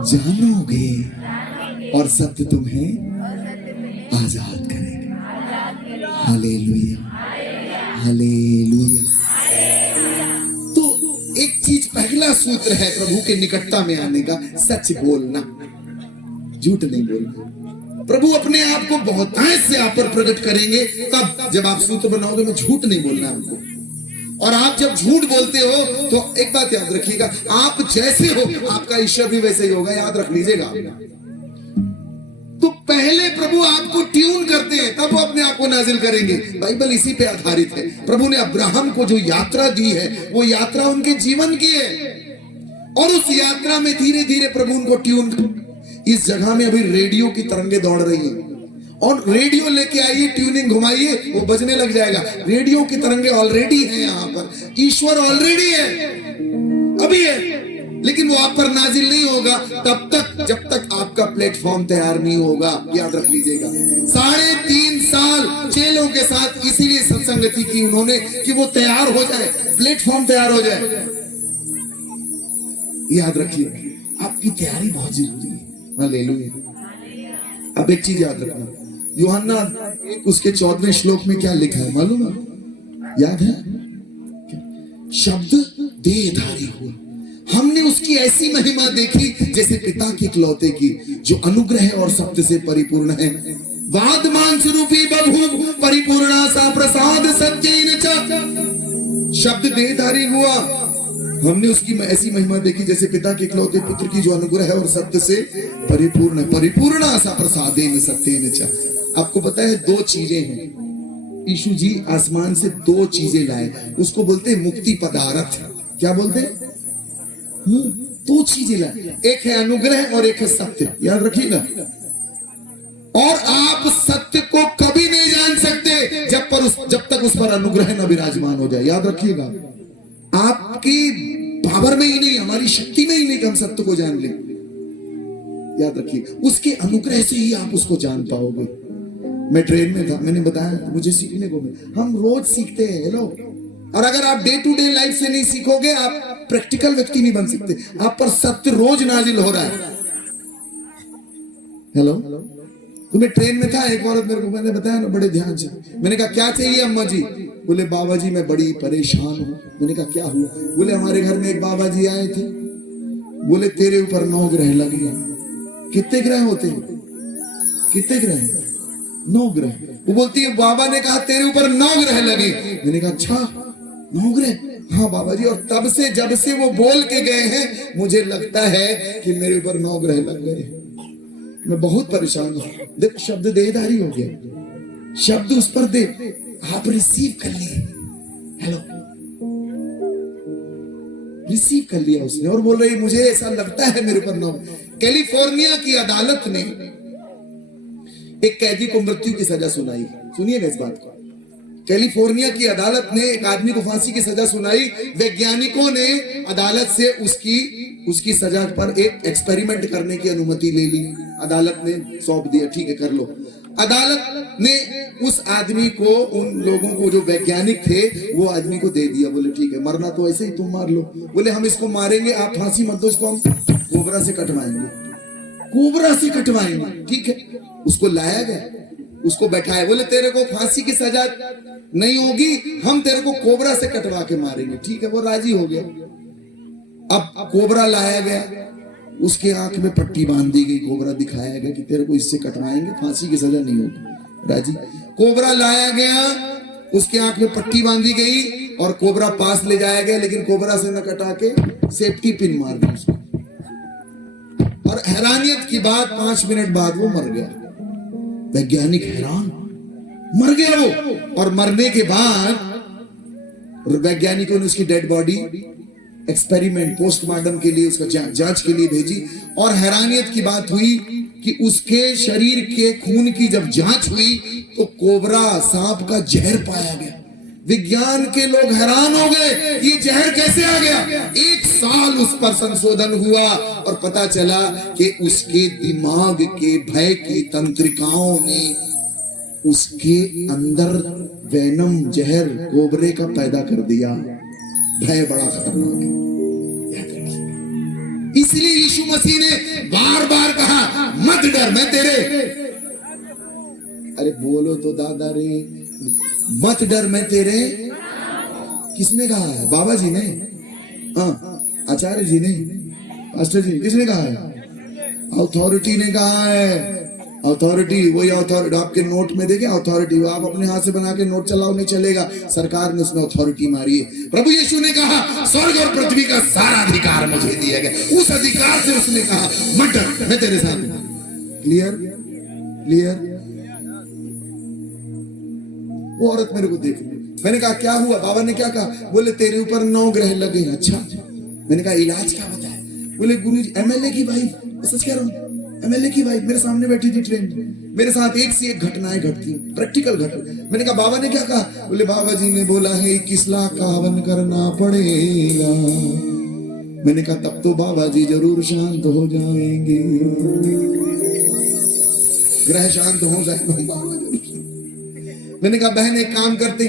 जानोगे और सत्य तुम्हें आजाद करेगा। Hallelujah, hallelujah. तो एक चीज, पहला सूत्र है प्रभु के निकटता में आने का, सच बोलना, झूठ नहीं बोलना। प्रभु अपने आप को बहुतायत से आप पर प्रकट करेंगे तब, जब आप सूत्र बनाओगे मैं झूठ नहीं बोलना आपको। और आप जब झूठ बोलते हो तो एक बात याद रखिएगा, आप जैसे हो आपका ईश्वर भी वैसे ही होगा, याद रख लीजिएगा। तो पहले प्रभु आपको ट्यून करते हैं, तब वो अपने आप को नाजिल करेंगे। बाइबल इसी पे आधारित है। प्रभु ने अब्राहम को जो यात्रा दी है, वो यात्रा उनके जीवन की है, और उस यात्रा में धीरे धीरे प्रभु उनको ट्यून। इस जगह में अभी रेडियो की तरंगे दौड़ रही हैं, और रेडियो लेके आइए, ट्यूनिंग घुमाइए, वो बजने लग जाएगा। रेडियो की तरंगे ऑलरेडी हैं यहाँ पर, ईश्वर ऑलरेडी है, अभी है, लेकिन वो आप पर नाजिल नहीं होगा तब तक, जब तक आपका प्लेटफॉर्म तैयार नहीं होगा। याद रख लीजिएगा। 3.5 साल चेलों के साथ इसीलिए सत्संगति की उन्होंने, कि वो तैयार हो जाए, प्लेटफॉर्म तैयार हो जाए। याद रखिए, आपकी तैयारी बहुत जरूरी है। हालेलुया। अब एक चीज याद रखना, यूहन्ना उसके 14वें श्लोक में क्या लिखा है मालूम है? याद है? शब्द देहधारी हुआ, हमने उसकी ऐसी महिमा देखी जैसे पिता के इकलौते की, जो अनुग्रह और सत्य से परिपूर्ण है। वादमान स्वरूपी बभू परिपूर्णा सा प्रसाद सत्येन च। शब्द देहधारी हुआ, हमने उसकी ऐसी महिमा देखी जैसे पिता के इकलौते पुत्र की, जो अनुग्रह और सत्य से परिपूर्ण है। परिपूर्णा सा प्रसादेन सत्येन च। आपको पता है 2 चीजें हैं। यीशु जी आसमान से 2 चीजें लाए, उसको बोलते हैं मुक्ति पदार्थ। क्या बोलते हैं? 2 चीजें लाए, एक है अनुग्रह और एक है सत्य। याद रखिएगा। और आप सत्य को कभी नहीं जान सकते जब तक उस पर अनुग्रह न विराजमान हो जाए। याद रखिएगा, आपकी पावर में ही नहीं, हमारी शक्ति में ही नहीं कि हम सत्य को जान लें। याद रखिए, उसके अनुग्रह से ही आप उसको जान पाओगे। मैं ट्रेन में था, मैंने बताया मुझे सीखने को मिला। हम रोज सीखते हैं। हेलो। और अगर आप डे टू डे लाइफ से नहीं सीखोगे, आप प्रैक्टिकल व्यक्ति नहीं बन सकते। आप पर सत्य रोज नाजिल हो रहा है। हेलो। तो मैं ट्रेन में था, एक औरत मेरे को, मैंने बताया ना बड़े ध्यान से, मैंने कहा क्या चाहिए अम्मा जी? बोले बाबा जी मैं बड़ी परेशान हूं। मैंने कहा क्या हुआ? बोले हमारे घर में एक बाबा जी आए थे, बोले तेरे ऊपर 9 ग्रह लग गए। कितने ग्रह होते हैं? कितने ग्रह? 9 ग्रह। वो बोलती है बाबा ने कहा तेरे ऊपर 9 ग्रह लगे। मैंने कहा अच्छा 9 ग्रह? हाँ बाबा जी। और तब से जब से वो बोल के गए हैं, मुझे लगता है कि मेरे ऊपर 9 ग्रह लग गए। मैं बहुत परेशान हूं। देख, शब्द देहधारी हो गया, शब्द उस पर दे, आप रिसीव कर लिए। हेलो, रिसीव कर लिया उसने, और बोल रही मुझे ऐसा लगता है मेरे ऊपर 9। कैलिफोर्निया की अदालत ने एक कैदी को मृत्यु की सजा सुनाई। सुनिएगा इस बात को। कैलिफोर्निया की अदालत ने एक आदमी को फांसी की सजा सुनाई। वैज्ञानिकों ने अदालत से उसकी सजा पर एक एक्सपेरिमेंट करने की अनुमति ले ली। अदालत ने सौंप दिया, ठीक है कर लो। अदालत ने उस आदमी को, उन लोगों को जो वैज्ञानिक थे, वो आदमी को दे दिया। बोले ठीक है, मरना तो ऐसे ही तुम मार लो। बोले हम इसको मारेंगे, आप फांसी मत दो, इसको हम कोबरा से कटवाएंगे। कोबरा से कटवाएंगे, ठीक है। उसको लाया गया, उसको बैठाया। बोले तेरे को फांसी की सजा नहीं होगी, हम तेरे को कोबरा से कटवा के मारेंगे। ठीक है, वो राजी हो गया। अब कोबरा लाया गया, उसके आंख में पट्टी बांध दी गई, कोबरा दिखाया गया कि तेरे को इससे कटवाएंगे, फांसी की सजा नहीं होगी। राजी। कोबरा लाया गया, उसके आंख में पट्टी बांधी गई और कोबरा पास ले जाया गया, लेकिन कोबरा से न कटा के सेफ्टी पिन मार दी उसको। और हैरानियत की बात, 5 मिनट बाद वो मर गया। वैज्ञानिक हैरान, मर गया वो। और मरने के बाद वैज्ञानिकों ने उसकी डेड बॉडी एक्सपेरिमेंट पोस्टमार्टम के लिए, उसका जांच के लिए भेजी। और हैरानियत की बात हुई कि उसके शरीर के खून की जब जांच हुई तो कोबरा सांप का जहर पाया गया। विज्ञान के लोग हैरान हो गए, ये जहर कैसे आ गया? 1 साल उस पर संशोधन हुआ और पता चला कि उसके दिमाग के भय की तंत्रिकाओं ने उसके अंदर वेनम जहर कोबरे का पैदा कर दिया। भय बड़ा खतरनाक है। इसलिए यीशु मसीह ने बार बार कहा मत डर, मैं तेरे, अरे बोलो तो दादा रे, मत डर मैं तेरे। किसने कहा है? बाबा जी ने, आचार्य जी ने, पास्टर जी, किसने कहा है? अथॉरिटी ने कहा है। अथॉरिटी, वही अथॉरिटी आपके नोट में देखे, अथॉरिटी आप अपने हाथ से बना के नोट चलाओ, नहीं चलेगा। सरकार ने उसमें अथॉरिटी मारी है। प्रभु यीशु ने कहा स्वर्ग और पृथ्वी का सारा अधिकार मुझे दिया गया। उस अधिकार से उसने कहा मत डर, मैं तेरे साथ हूं। Clear clear. वो औरत मेरे को देख ली। मैंने कहा क्या हुआ? बाबा ने क्या कहा? बोले तेरे ऊपर 9 ग्रह लगे। अच्छा। मैंने कहा इलाज क्या बताया? बोले गुरुजी, एमएलए की वाइफ, सच कह रहा हूं, एमएलए की वाइफ मेरे सामने बैठी थी ट्रेन में, मेरे साथ एक से एक घटनाएं घटती, प्रैक्टिकल घटना। मैंने कहा बाबा ने क्या कहा? बोले बाबा जी ने बोला है 21 लाख का हवन करना पड़ेगा। मैंने कहा तब तो बाबा जी जरूर शांत हो जाएंगे। ग्रह शांत हो जाएंगे। मैंने कहा बहन एक काम करते।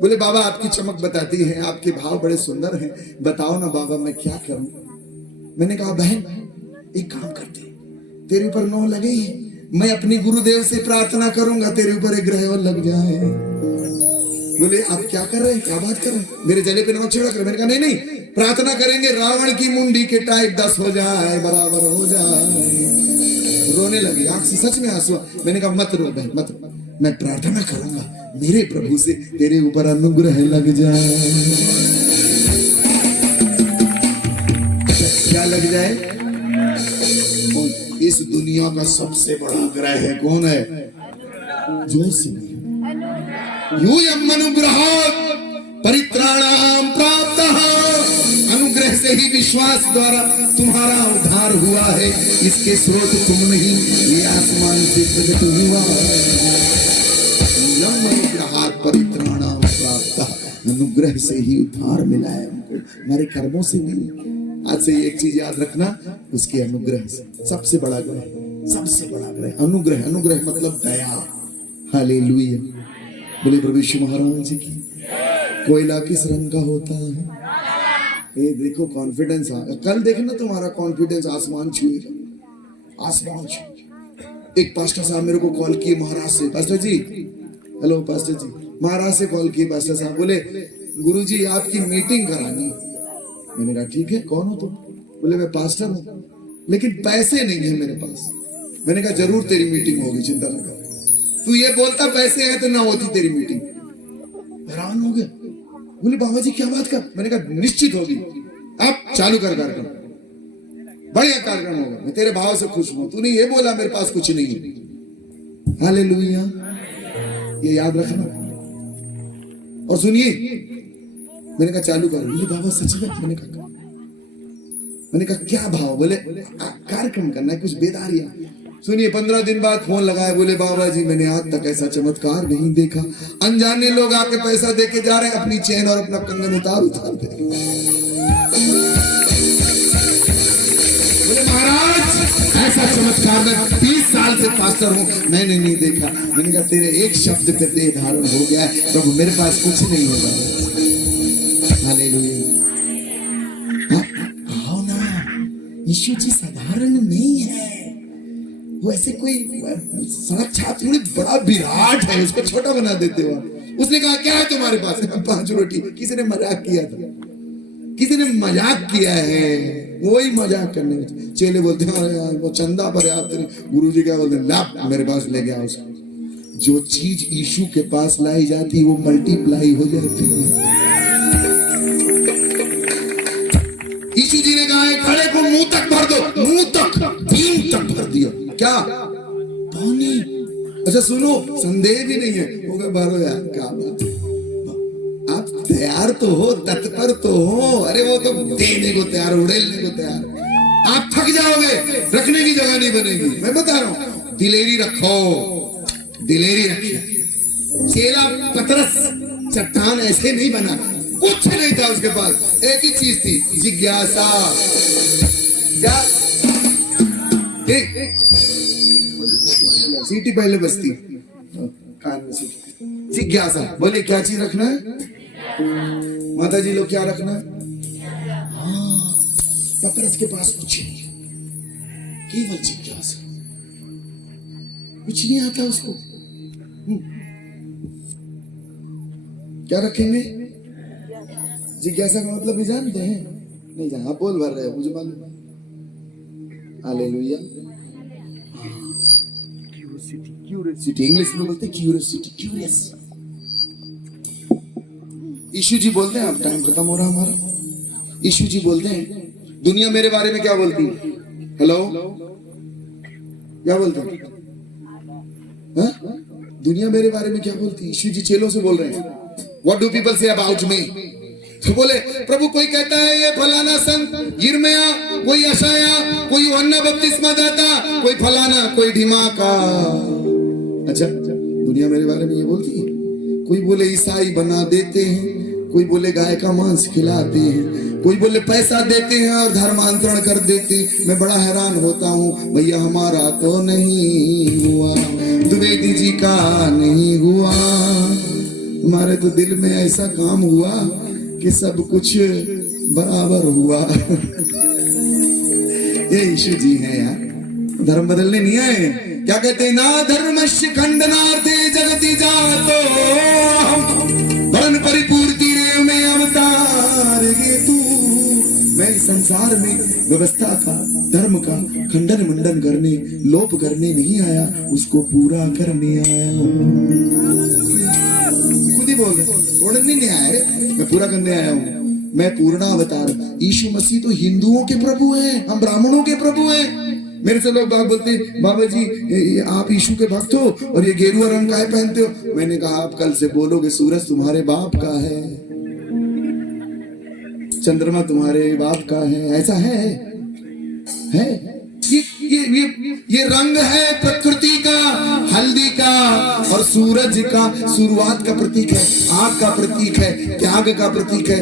बोले बाबा आपकी चमक बताती है, आपके भाव बड़े सुंदर हैं, बताओ ना बाबा मैं क्या करूं। मैंने कहा बहन एक काम करते, तेरे ऊपर 9 लगे ही, मैं अपनी गुरुदेव से प्रार्थना करूंगा तेरे ऊपर एक ग्रह और लग जाए। बोले आप क्या कर रहे हैं, क्या बात कर रहे हैं? मेरे जले पे नमक छिड़क रहे। मैंने कहा नहीं नहीं, प्रार्थना करेंगे रावण की मुंडी के टाइप 10 हो जाए, बराबर हो जाए। रोने लगी, आंख से सच में आंसू। मैंने कहा मत रो बहन मत, मैं प्रार्थना करूंगा मेरे प्रभु से तेरे ऊपर अनुग्रह लग जाए। क्या लग जाए? इस दुनिया का सबसे बड़ा ग्रह है, कौन है? जोर से यूयम् अनुग्रहात् परित्राणाम प्राप्तः। अनुग्रह से ही विश्वास द्वारा तुम्हारा उद्धार हुआ है, इसके स्रोत तुम नहीं, ये आसमान से प्रकट हुआ। यूयम् अनुग्रहात् परित्राणाम प्राप्तः, अनुग्रह से ही उद्धार मिला है हमको, हमारे कर्मों से नहीं। आज से एक चीज याद रखना, उसके अनुग्रह से। सबसे बड़ा ग्रह, सबसे बड़ा ग्रह अनुग्रह। अनुग्रह मतलब दया। हालेलुया, बोले प्रभु यीशु महाराज जी की। कोयला किस रंग का होता है? ये देखो कॉन्फिडेंस आ, कल देखना तुम्हारा कॉन्फिडेंस आसमान छुएगा, आसमान छुएगा। एक पास्टर साहब मेरे को कॉल किए महाराज से, पास्टर जी, हेलो पास्टर जी, महाराज से कॉल किए पास्टर साहब, बोले गुरुजी आपकी मीटिंग करानी। मैंने कहा ठीक है, कौन हो तुम? बोले मैं पास्टर हूं, लेकिन पैसे नहीं है मेरे पास। मैंने कहा जरूर तेरी मीटिंग होगी, चिंता न कर। तू ये बोलता पैसे हैं तो ना होती तेरी मीटिंग। हैरान हो गया, बोले बाबा जी क्या बात कर? मैंने कहा निश्चित होगी, अब चालू कर कार्यक्रम, बढ़िया कार्यक्रम होगा, मैं तेरे भाव से खुश हूं। तूने ये बोला मेरे पास कुछ नहीं है। हालेलुया, ये याद रखना। और सुनिए, मैंने कहा चालू कर। बोले बाबा सच में? मैंने कहा क्या भाव? बोले कार्यक्रम करना है, कुछ बेदारियां। सुनिए 15 दिन बाद फोन लगाया, बोले बाबा जी मैंने आज तक ऐसा चमत्कार नहीं देखा। अनजाने लोग आके पैसा देके जा रहे हैं, अपनी चेन और अपना कंगन उतार दे। बोले महाराज ऐसा चमत्कार मैं 30 साल से पास्टर हूं, मैंने नहीं देखा। मैंने कहा तेरे एक शब्द पे देह धारण हो गया है प्रभु, मेरे पास कुछ नहीं होगा। हालेलुया, आओ ना, यीशु जी साधारण नहीं है, वो ऐसे कोई साक्षात बड़ा विराट है, उसको छोटा बना देते हो। उसने कहा क्या है तुम्हारे पास? 5 रोटी। किसी ने मजाक किया था, किसी ने मजाक किया है, वही मजाक करने में। चेले बोलते हैं वो चंदा पर आते नहीं। गुरुजी क्या बोलते हैं, ला मेरे पास ले गया उसको। जो चीज यीशु के पास लाई जाती है वो मल्टीप्लाई हो जाती है। यीशु जी ने कहा है घड़े को मुंह तक भर दो, मुंह तक, बीम तक भर दिया। क्या? पानी। अच्छा सुनो, संदेह भी नहीं है, वो भरो यार, क्या बात है, आप तैयार तो हो, तत्पर तो हो। अरे वो तो देने को तैयार, उड़ेलने को तैयार। आप थक जाओगे, रखने की जगह नहीं बनेगी। मैं बता रहा हूं, दिलेरी रखो, दिलेरी रखिए। चेला पतरस चट्टान ऐसे नहीं बना, कुछ नहीं था उसके पास, एक ही चीज थी, जिज्ञासा। क्या? सीटी पहले बजती, कान में सीटी। जिज्ञासा। बोले क्या चीज रखना है? माता जी लोग क्या रखना है? हाँ, पतरस के पास कुछ नहीं, केवल जिज्ञासा। कुछ नहीं आता उसको। क्या रखेंगे? जिज्ञासा का मतलब भी जानते हैं? नहीं जान, आप बोल भर रहे हो, मुझे मालूम। हालेलुया, क्यूरियोसिटी, इंग्लिश में बोलते हैं क्यूरियोसिटी, क्यूरियस। यीशु जी बोलते हैं, अब टाइम खत्म हो रहा हमारा। यीशु जी बोलते हैं दुनिया मेरे बारे में क्या बोलती है? हेलो, क्या बोलते हैं? दुनिया मेरे बारे में क्या बोलती है? यीशु जी चेलों से बोल रहे हैं, what do people say about me? तो बोले प्रभु कोई कहता है ये फलाना संत यिर्मयाह, कोई यशायाह, कोई यूहन्ना बपतिस्मा दाता, कोई फलाना, कोई ढिमाका। अच्छा, दुनिया मेरे बारे में ये बोलती है। कोई बोले ईसाई बना देते हैं, कोई बोले गाय का मांस खिलाते हैं, कोई बोले पैसा देते हैं और धर्मांतरण कर देते हैं। मैं बड़ा हैरान होता हूँ, भैया हमारा तो नहीं हुआ, द्विवेदी जी का नहीं हुआ, हमारे तो दिल में ऐसा काम हुआ कि सब कुछ बराबर हुआ। ये यीशु जी है यार, धर्म बदलने नहीं आए। क्या कहते हैं? ना धर्मस्य खंडनार्थे जगति जातो वर्ण परिपूर्ति रे में अवतार गे तू। मैं इस संसार में व्यवस्था का, धर्म का खंडन मंडन करने, लोप करने नहीं आया, उसको पूरा करने आया हूँ। खुद ही बोल रहे, तोड़ने नहीं आया रे, मैं पूरा करने आया हूँ। मैं पूर्णावतार। यीशु मसीह तो हिंदुओं के प्रभु हैं, हम ब्राह्मणों के प्रभु हैं। मेरे से लोग बाग बोलते हैं, बाबा जी आप यीशु के भक्त हो और ये गेरुआ रंग काहे पहनते हो? मैंने कहा आप कल से बोलोगे सूरज तुम्हारे बाप का है, चंद्रमा तुम्हारे बाप का है, ऐसा है? ये रंग है प्रकृति का, हल्दी का और सूरज का शुरुआत का प्रतीक है, आग का प्रतीक है, त्याग का प्रतीक है।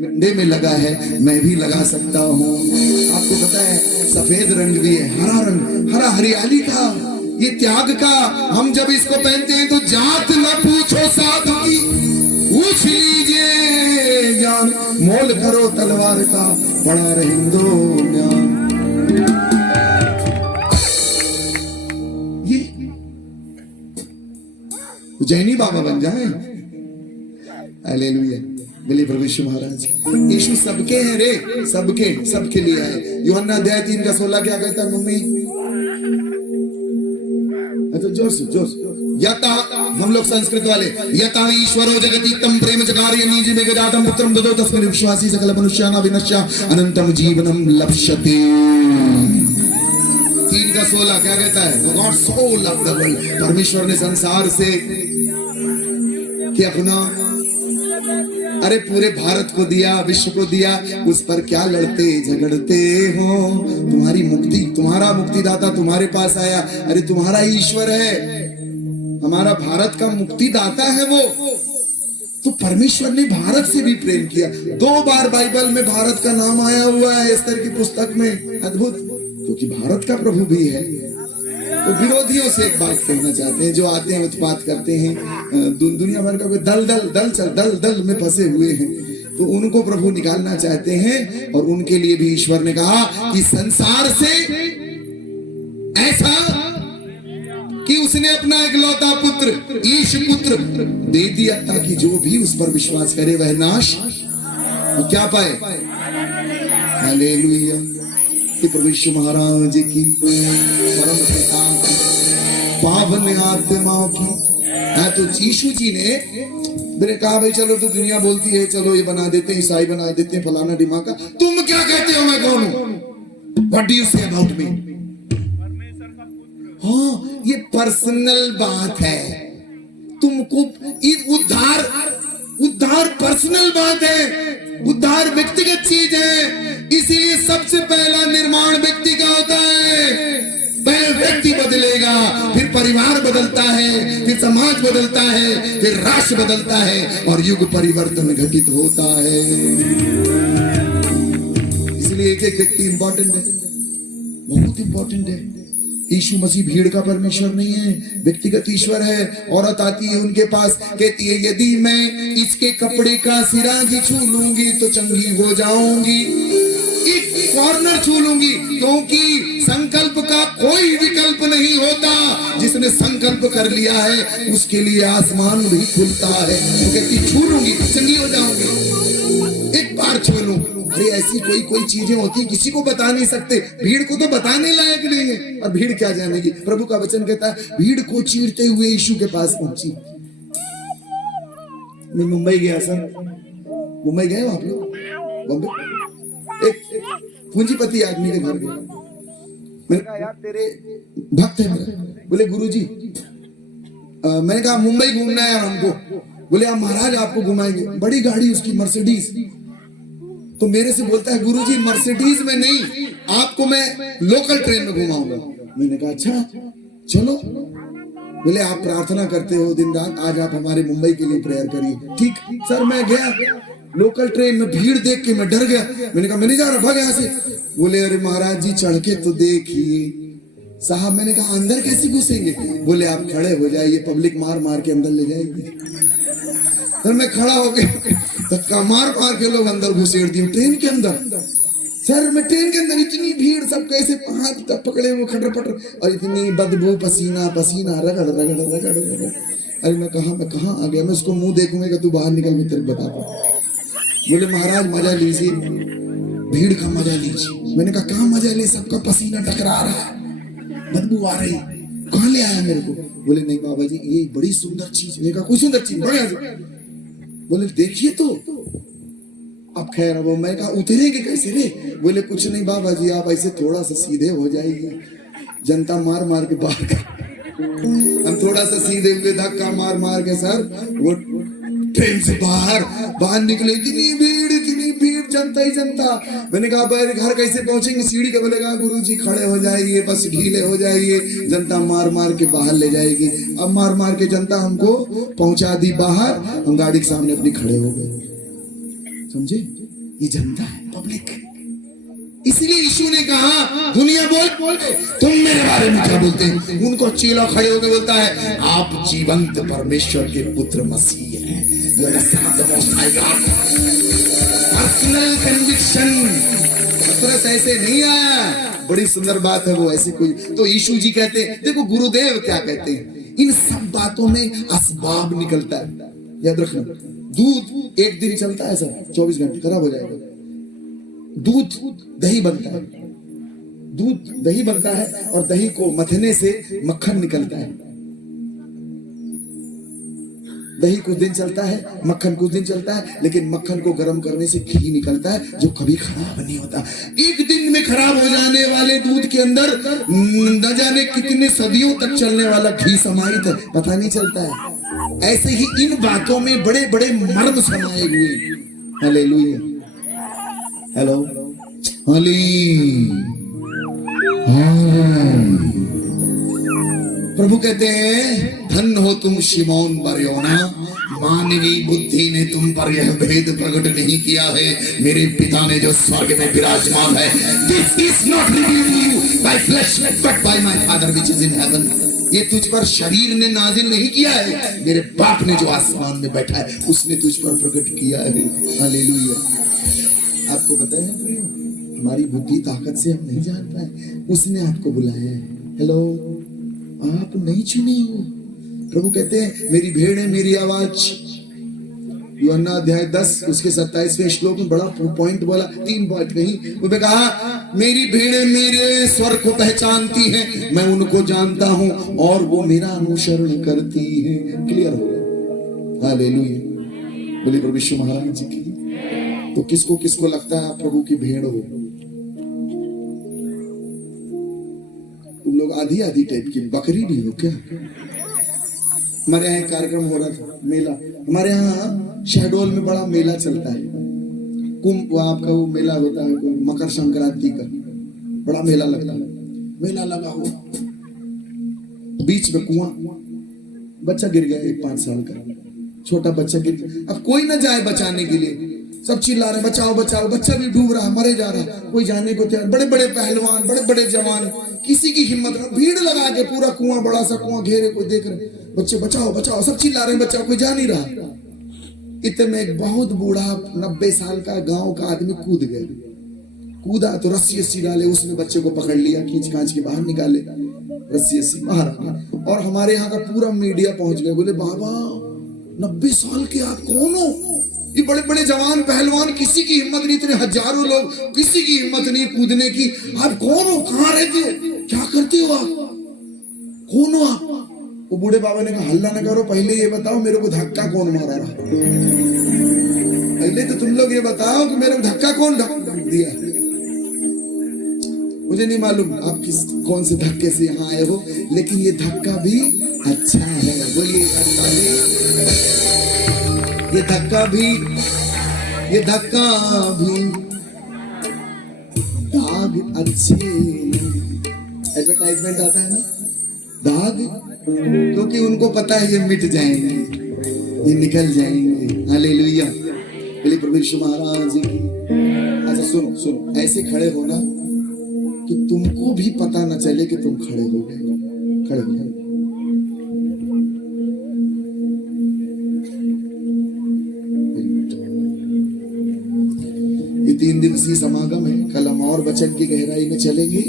डंडे में लगा है, मैं भी लगा सकता हूँ। आपको पता है सफेद रंग भी है, हरा रंग, हरा हरियाली का, ये त्याग का। हम जब इसको पहनते हैं तो जात न पूछो साधु की, पूछ लीजिए ज्ञान, मोल करो तलवार का, पड़ा रहिंदो ज्ञान। जैनी बाबा बन जाए। हालेलुया, बोलिए प्रभु यीशु महाराज। यीशु सबके हैं रे, सबके लिए है। यूहन्ना अध्याय 3:16 क्या कहता है मम्मी? तो जोर से यथा, हम लोग संस्कृत वाले, यथा ईश्वरो जगति तम प्रेम जगार्य निज में गजातम पुत्रम ददो तस्मिन् विश्वासी सकल मनुष्यानां विनश्य अनंतम जीवनम लप्स्यते। 3:16 क्या कहता है? God so loved the world, परमेश्वर ने संसार से कि अपना, अरे पूरे भारत को दिया, विश्व को दिया, उस पर क्या लड़ते झगड़ते हो? तुम्हारी मुक्ति, तुम्हारा मुक्तिदाता तुम्हारे पास आया, अरे तुम्हारा ईश्वर है, हमारा भारत का मुक्तिदाता है वो। तो परमेश्वर ने भारत से भी प्रेम किया। 2 बार बाइबल में भारत का नाम आया हुआ है एस्तर की पुस्तक में, अद्भुत, क्योंकि भारत का प्रभु भी है। तो विरोधियों से एक बात कहना चाहते हैं, जो आते हैं उत्पात करते हैं, दुनिया भर का कोई दल में फंसे हुए हैं, तो उनको प्रभु निकालना चाहते हैं। और उनके लिए भी ईश्वर ने कहा कि संसार से ऐसा कि उसने अपना इकलौता पुत्र, ईश पुत्र दे दिया, ताकि जो भी उस पर विश्वास करे वह नाश वो क्या पाए। हालेलुया, प्रभु यीशु महाराज की परम पिता पावन आत्माओं की। तो यीशु जी ने मैंने कहा भाई चलो, तो दुनिया बोलती है चलो ये बना देते हैं, ईसाई बना देते हैं, फलाना दिमाग का, तुम क्या कहते हो मैं कौन हूं? What do you say about me? हाँ, ये पर्सनल बात है। तुमको उद्धार पर्सनल बात है, उद्धार व्यक्तिगत चीज है। इसीलिए सबसे पहला निर्माण व्यक्ति का होता है। पहले व्यक्ति बदलेगा, फिर परिवार बदलता है, फिर समाज बदलता है, फिर राष्ट्र बदलता है और युग परिवर्तन घटित होता है। इसलिए एक व्यक्ति इंपॉर्टेंट है, बहुत इंपॉर्टेंट है। यीशु मसीह भीड़ का परमेश्वर नहीं है, व्यक्तिगत ईश्वर है। औरत आती है उनके पास, कहती है यदि मैं इसके कपड़े का सिरा भी छू लूंगी तो चंगी हो जाऊंगी, एक कॉर्नर छू लूंगी, क्योंकि संकल्प का कोई विकल्प नहीं होता। जिसने संकल्प कर लिया है उसके लिए आसमान भी खुलता है। वो कहती छू लूंगी चंगी हो जाऊंगी, एक बार छू लूं। अरे ऐसी कोई चीजें होती किसी को बता नहीं सकते, भीड़ को तो बताने लायक नहीं है, और भीड़ क्या जानेगी। प्रभु का वचन कहता है भीड़ को चीरते हुए यीशु के पास पहुंची। मैं मुंबई गया सर, मुंबई गए आप लोग? बॉम्बे एक पूंजीपति आदमी के घर गया। मैंने कहा यार तेरे भक्त है मेरा। बोले गुरुजी, मैंने कहा मुंबई घूमना है हमको। बोले आप महाराज आपको घुमाएंगे। बड़ी गाड़ी उसकी मर्सिडीज। तो मेरे से बोलता है गुरुजी मर्सिडीज में नहीं, आपको मैं लोकल ट्रेन में घुमाऊंगा। मैंने कहा अच्छा चलो। बोले आप प्रार्थना करते हो दिन रात, आज आप हमारे मुंबई के लिए प्रेयर करिए। ठीक सर, मैं गया लोकल ट्रेन में, भीड़ देख के मैं डर गया। मैंने कहा मैं नहीं जा रहा, भाग यहाँ से। बोले अरे महाराज जी चढ़ के तो देखिए। साहब मैंने कहा अंदर कैसे घुसेंगे? बोले आप खड़े हो जाइए, पब्लिक मार मार के अंदर ले जाएगी। फिर मैं खड़ा हो गया, धक्का मार मार के लोग अंदर घुसेड़ दिए ट्रेन के अंदर। सर मैं ट्रेन के अंदर, इतनी भीड़, सब कैसे हाथ पकड़े वो खटर पटर, और इतनी बदबू, पसीना पसीना, रगड़ रगड़ रगड़ रगड़। अरे मैं कहाँ आ गया? मैं उसको मुंह देखूंगा कि तू बाहर निकल, मैं तेरे बताता। बोले महाराज मजा लीजिए, भीड़ का मजा लीजिए। मैंने कहा कहाँ मजा ले, सबका पसीना टकरा रहा है, बदबू आ रही, कहाँ ले आया मेरे को? बोले नहीं बाबा जी ये बड़ी सुंदर चीज। मैंने कहा कोई सुंदर चीज? बोले देखिए तो। अब खैर अब मैं कहा उतरेंगे कैसे रे? बोले कुछ नहीं बाबा जी, आप ऐसे थोड़ा सा सीधे हो जाइए, जनता मार मार के बाहर कर, हम थोड़ा सा सीधे हुए धक्का मार मार के सर वो ट्रेन से बाहर बाहर निकले, इतनी भीड़ जनता ही जनता। मैंने कहा भाई घर कैसे पहुंचेंगे, सीढ़ी के बोलेगा गुरुजी खड़े हो जाइए, बस ढीले हो जाइए, जनता मार मार के बाहर ले जाएगी। अब मार मार के जनता हमको पहुंचा दी बाहर, हम गाड़ी के सामने अपनी खड़े हो गए। समझे, ये जनता है, पब्लिक। इसलिए यीशु ने कहा दुनिया बोल तुम मेरे बारे में क्या बोलते हैं। उनको चेला खड़े होकर बोलता है आप जीवंत परमेश्वर के पुत्र मसीह हैं। पर्सनल कन्विक्शन, बस ऐसे नहीं आया। बड़ी सुंदर बात है वो, ऐसी कोई तो यीशु जी कहते हैं, देखो गुरुदेव क्या कहते हैं, इन सब बातों में असबाब निकलता है। याद रखना, दूध एक दिन चलता है सर, 24 घंटे खराब हो जाएगा। दूध दही बनता है, दूध दही बनता है और दही को मथने से मक्खन निकलता है। दही कुछ दिन चलता है, मक्खन कुछ दिन चलता है, लेकिन मक्खन को गर्म करने से घी निकलता है जो कभी खराब नहीं होता। एक दिन में खराब हो जाने वाले दूध के अंदर न जाने कितने सदियों तक चलने वाला घी समाहित है, पता नहीं चलता है। ऐसे ही इन बातों में बड़े बड़े मर्म समाये हुए। हालेलुया, हेलो, प्रभु कहते हैं धन हो तुम शिमोन बरयोना, मानवी बुद्धि ने तुम पर यह भेद प्रकट नहीं किया है, मेरे पिता ने जो स्वर्ग में विराजमान है। This is not revealed to you by flesh but by my father which is in heaven. ये तुझ पर शरीर ने नाजिल नहीं किया है, मेरे बाप ने जो आसमान में बैठा है उसने तुझ पर प्रकट किया है। हालेलुया। आपको पता है प्रियो, हमारी बुद्धि ताकत से हम नहीं जान पाए, उसने आपको बुलाया है। हेलो, आप नहीं चुने हो। प्रभु कहते हैं मेरी भेड़ है मेरी आवाज। यूहन्ना अध्याय 10 उसके 27वें श्लोक में बड़ा पॉइंट बोला, 3 पॉइंट कहीं उसने कहा मेरी भेड़ें मेरे स्वर को पहचानती हैं, मैं उनको जानता हूं और वो मेरा अनुसरण करती हैं। क्लियर हो गया। हालेलुया, बोलिए प्रभु यीशु महाराज जी की। तो किसको किसको लगता है आप प्रभु की भेड़ हो? तुम लोग आधी आधी टाइप की बकरी भी हो क्या? हमारे यहाँ एक कार्यक्रम हो रहा था, मेला। हमारे यहाँ शहडोल में बड़ा मेला चलता है, कुंभ आपका वो मेला होता है मकर संक्रांति का, बड़ा मेला लगता है। मेला लगा हुआ, बीच में कुआं, बच्चा गिर गया, 1-5 साल का छोटा बच्चा गिर। अब कोई ना जाए बचाने के लिए, सब चिल्ला रहे बचाओ बचाओ, बच्चा भी डूब रहा, मरे जा रहा, कोई जाने को तैयार। बड़े बड़े पहलवान, बड़े बड़े जवान, किसी की हिम्मत ना, भीड़ लगा के पूरा कुआं, बड़ा सा कुआं घेरे को देख रहे, बच्चे बचाओ बचाओ, सब चिल्ला रहे बचाओ, कोई जा नहीं रहा। इतने में एक बहुत बूढ़ा 90 साल का गांव का आदमी कूद गया, कूदा तो रस्सी डाले, उसने बच्चे को पकड़ लिया, खींच खांच के बाहर निकाले, रस्सी बाहर। और हमारे यहाँ का पूरा मीडिया पहुंच गया, बोले बाबा 90 साल के आप कौन हो? ये बड़े बड़े जवान पहलवान, किसी की हिम्मत नहीं, इतने हजारों लोग, किसी की हिम्मत नहीं कूदने की। आप कौन हो, कहाँ रहते हो, क्या करते हो आप, कौन हो आप? वो बूढ़े बाबा ने कहा हल्ला न करो, पहले ये बताओ मेरे को धक्का कौन मारा रहा, पहले तो तुम लोग ये बताओ कि मेरे को धक्का कौन दिया। मुझे नहीं मालूम आप किस कौन से धक्के से यहाँ आए हो, लेकिन ये धक्का भी अच्छा है। बोलिए ये धक्का भी दाग अच्छे। एडवर्टाइजमेंट आता है ना, दाग, क्योंकि उनको पता है ये मिट जाएंगे, ये निकल जाएंगे। हालेलुया, बोलिए प्रभु यीशु महाराज जी की। अच्छा सुनो सुनो, ऐसे खड़े हो ना कि तुमको भी पता न चले कि तुम खड़े हो गए, खड़े हो गए। ये 3 दिवसीय समागम है, कल हम और वचन की गहराई में चलेंगे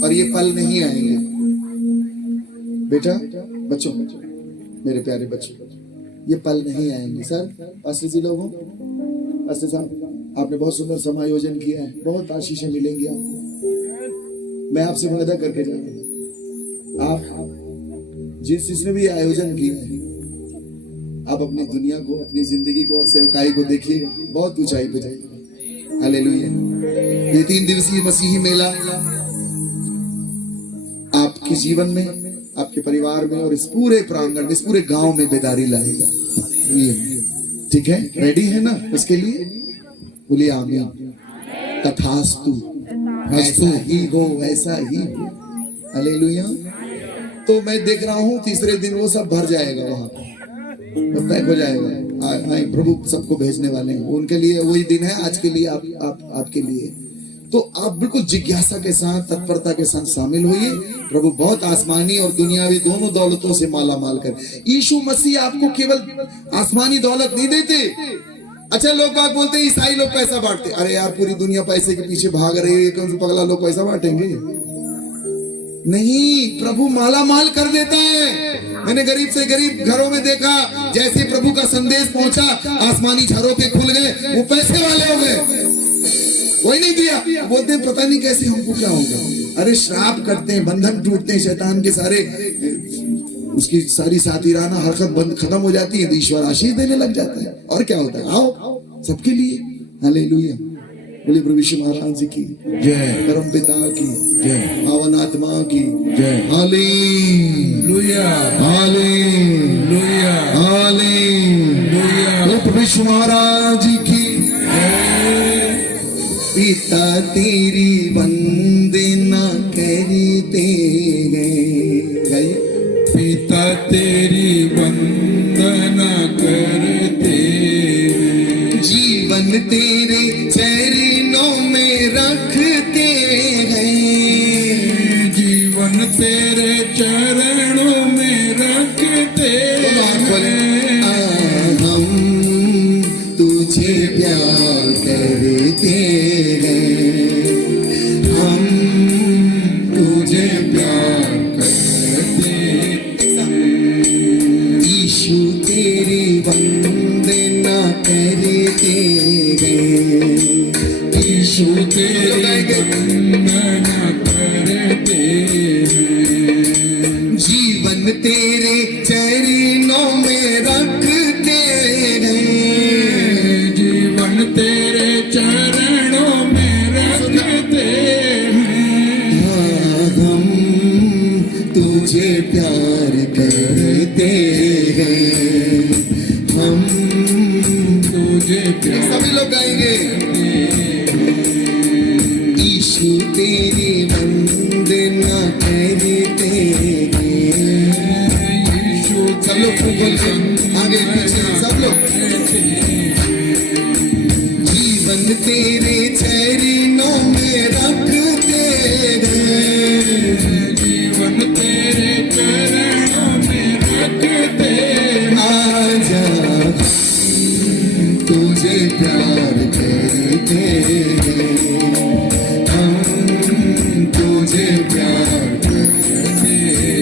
और ये पल नहीं आएंगे। बेटा, बच्चों, मेरे प्यारे बच्चों, ये पल नहीं आएंगे। सर पास्टर जी लोगों, पास्टर साहब, आपने बहुत सुंदर समायोजन किया है, बहुत आशीषें मिलेंगी आपको। मैं आपसे वादा करके जा रहा हूं, आप जिसने भी आयोजन किया है, आप अपनी दुनिया को, अपनी जिंदगी को और सेवकाई को देखिएगा, बहुत ऊंचाई पे जाएगा। हालेलुया। ये 3 दिवसीय मसीही मेला आपके जीवन में, आपके परिवार में और इस पूरे प्रांगण में, इस पूरे गांव में बेदारी लाएगा। ठीक है, रेडी है ना उसके लिए? बोलिए आमीन। तथास्तु, ऐसा ही हो, ऐसा ही हो। हालेलुया। तो मैं देख रहा हूँ तीसरे दिन वो सब भर जाएगा, वहां पर पैक हो जाएगा। प्रभु सबको भेजने वाले हैं, उनके लिए वही दिन है आज के लिए, आपके लिए। तो आप बिल्कुल जिज्ञासा के साथ, तत्परता के साथ शामिल होइए। प्रभु बहुत आसमानी और दुनियावी दोनों दौलतों से माला माल कर। यीशु मसीह आपको केवल आसमानी दौलत नहीं देते। अच्छा, लोग बात बोलते हैं ईसाई लोग पैसा बांटते। अरे यार, पूरी दुनिया पैसे के पीछे भाग रही है, कौन से पगला लोग पैसा बांटेंगे? नहीं, प्रभु माला माल कर देता है। मैंने गरीब से गरीब घरों में देखा, जैसे प्रभु का संदेश पहुंचा, आसमानी झरोखे खुल गए, वो पैसे वाले हो गए। कोई नहीं दिया, बोलते हैं पता नहीं कैसे हमको क्या होगा। अरे श्राप करते हैं, बंधन टूटते हैं, शैतान के सारे, उसकी सारी सातिराना हरकत बंद खत्म हो जाती है, तो ईश्वर आशीष देने लग जाता है। और क्या होता है? आओ सबके लिए। हालेलुया। बोले प्रभु यीशु महाराज की जय, परम पिता की जय, पावन आत्मा की जय। Hallelujah, hallelujah, hallelujah. बोले प्रभु यीशु महाराज की जय। पिता तेरी वंदना करते हैं, पिता तेरी वंदना करते हैं, जीवन तेरे चरणों में रखते हैं, जीवन तेरे चरणों में रखते हैं। हम तुझे प्यार करते हैं, हम तुझे प्यार करते यीशु तेरी वंदना करते हैं, यीशु तेरी वंदना करते हैं, जीवन तेरे चरणों में रखते हैं, जीवन तेरे चरणों में रखते हैं। हम तुझे प्यार करते हैं, हम तुझे प्यार सभी लोग गाएंगे। यीशु तेरी वंदना करते हैं, यीशु सब लोग फूल बोल के आगे पीछे सब लोग। जीवन तेरे चरणों में रखते हैं, जीवन तेरे चरणों में रखते हैं। आजा तुझे प्यार करते हैं, हम तुझे प्यार करते हैं,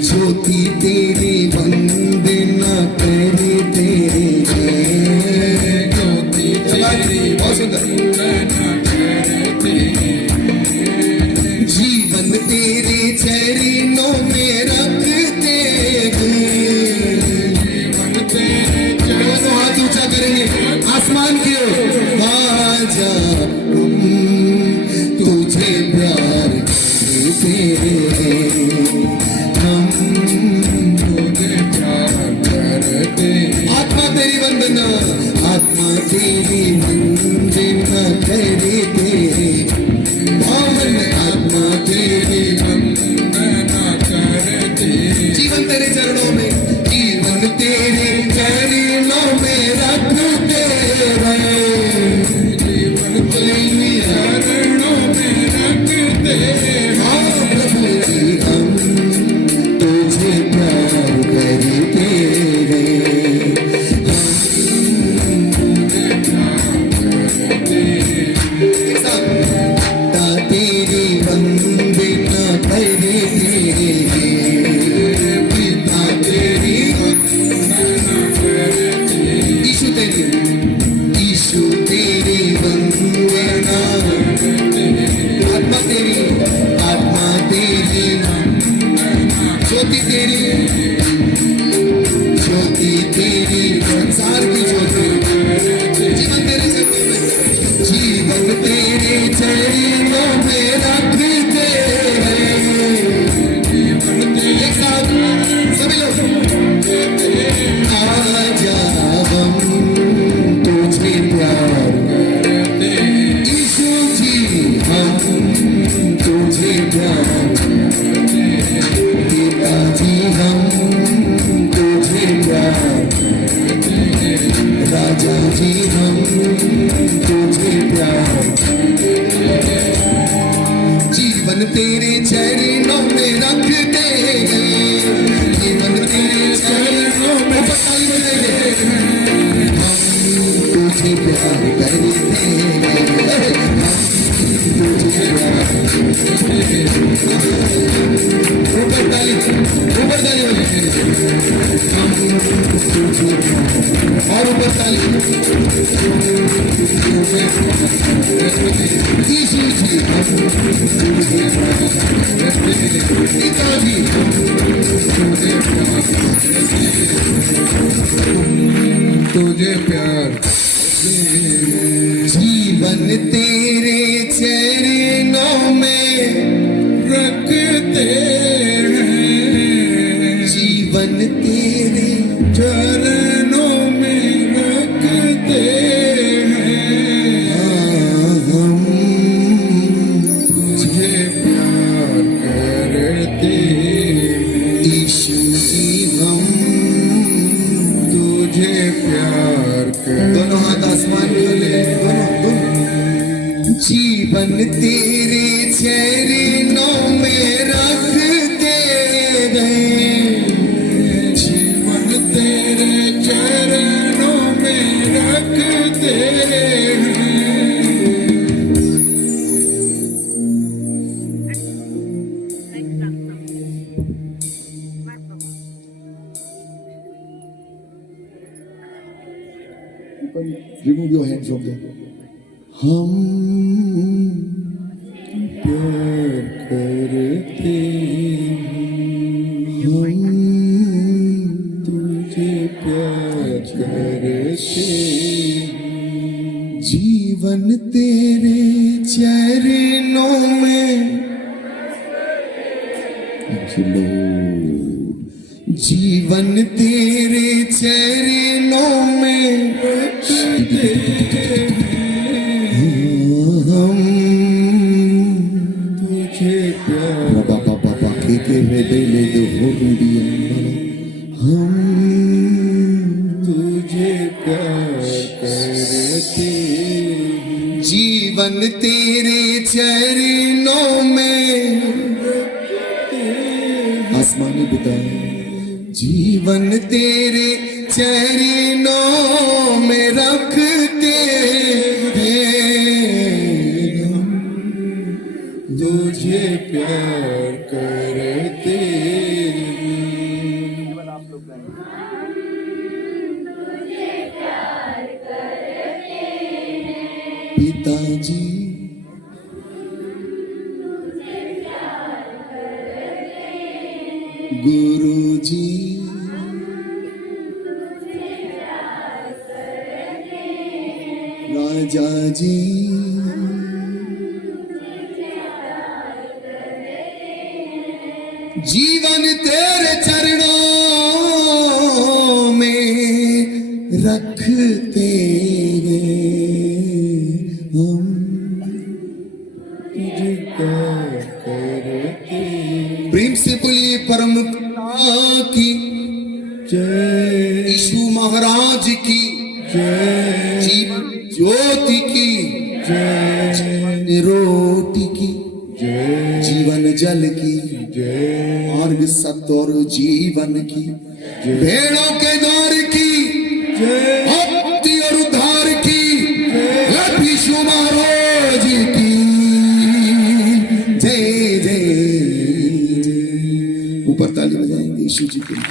ज्योति तेरी वंदना करते हैं, ज्योति तेरी बहुत सुंदर। वंदना करते हैं, जीवन तेरे चरणों में रखते हैं, जीवन तेरे दोनों हाथ ऊंचा करेंगे आसमान की ओर। आजा हम तुझे प्यार करते हैं, हम तुझे प्यार करते हैं। आत्मा तेरी वंदना, आत्मा तेरी वंदना करते हैं, पावन आत्मा तेरी वंदना करते हैं, जीवन तेरे चरणों में, जीवन तेरे चरणों में रखते हैं, जीवन तेरे चरणों में रखते हैं। हाँ प्रभु जी, हम तुझे प्यार करते हैं, तुझे प्यार करते हैं, ता तेरी वंदना करते हैं, पिता तेरी वंदना करते हैं, यीशु तेरी वंदना, आत्मा तेरी ज्योति तेरी संसार की ज्योति, जीवन तेरे चरणों में रखते हैं, ऊपर ताली बजाएंगे और ऊपर ताली यीशु जी पिता जी तुझे प्यार जीवन तेरे चरणों में रखते हैं, जीवन तेरे चरणों में रखते हैं, हम तुझे प्यार करते हैं, यीशु जी हम तुझे प्यार करते दोनों हाथ आसमान में ले दोनों जीवन तेरे चरणों में रखते गए जीवन तेरे चरणों में रखते हैं। Remove your hands from there. हम प्यार करते हैं, हम तुझे प्यार करते हैं, जीवन तेरे चरणों में जीवन तेरे चरणों में रखते हैं, हम तुझे प्यार बाबा बाबा के बेले दो हो हम तुझे प्यार करते हैं, जीवन तेरे चरणों में आसमानी पिता जीवन तेरे चरणों में रखते हैं हम तुझे प्यार करते हैं। पिताजी गुरुजी राजा जी जीवन तेरे चरणों में रखते हैं हम तुझे प्यार करते हैं। प्रेम से बोलिए परम पिता की जय यीशु महाराज की जय जीवन ज्योति की जय रोटी की जय जीवन जल की जय मार्ग सत्य और जीवन की भेड़ों के द्वार की मुक्ति और उद्धार की यीशु महाराज की जय जय ऊपर ताली बजाएंगे यीशु जी के लिए।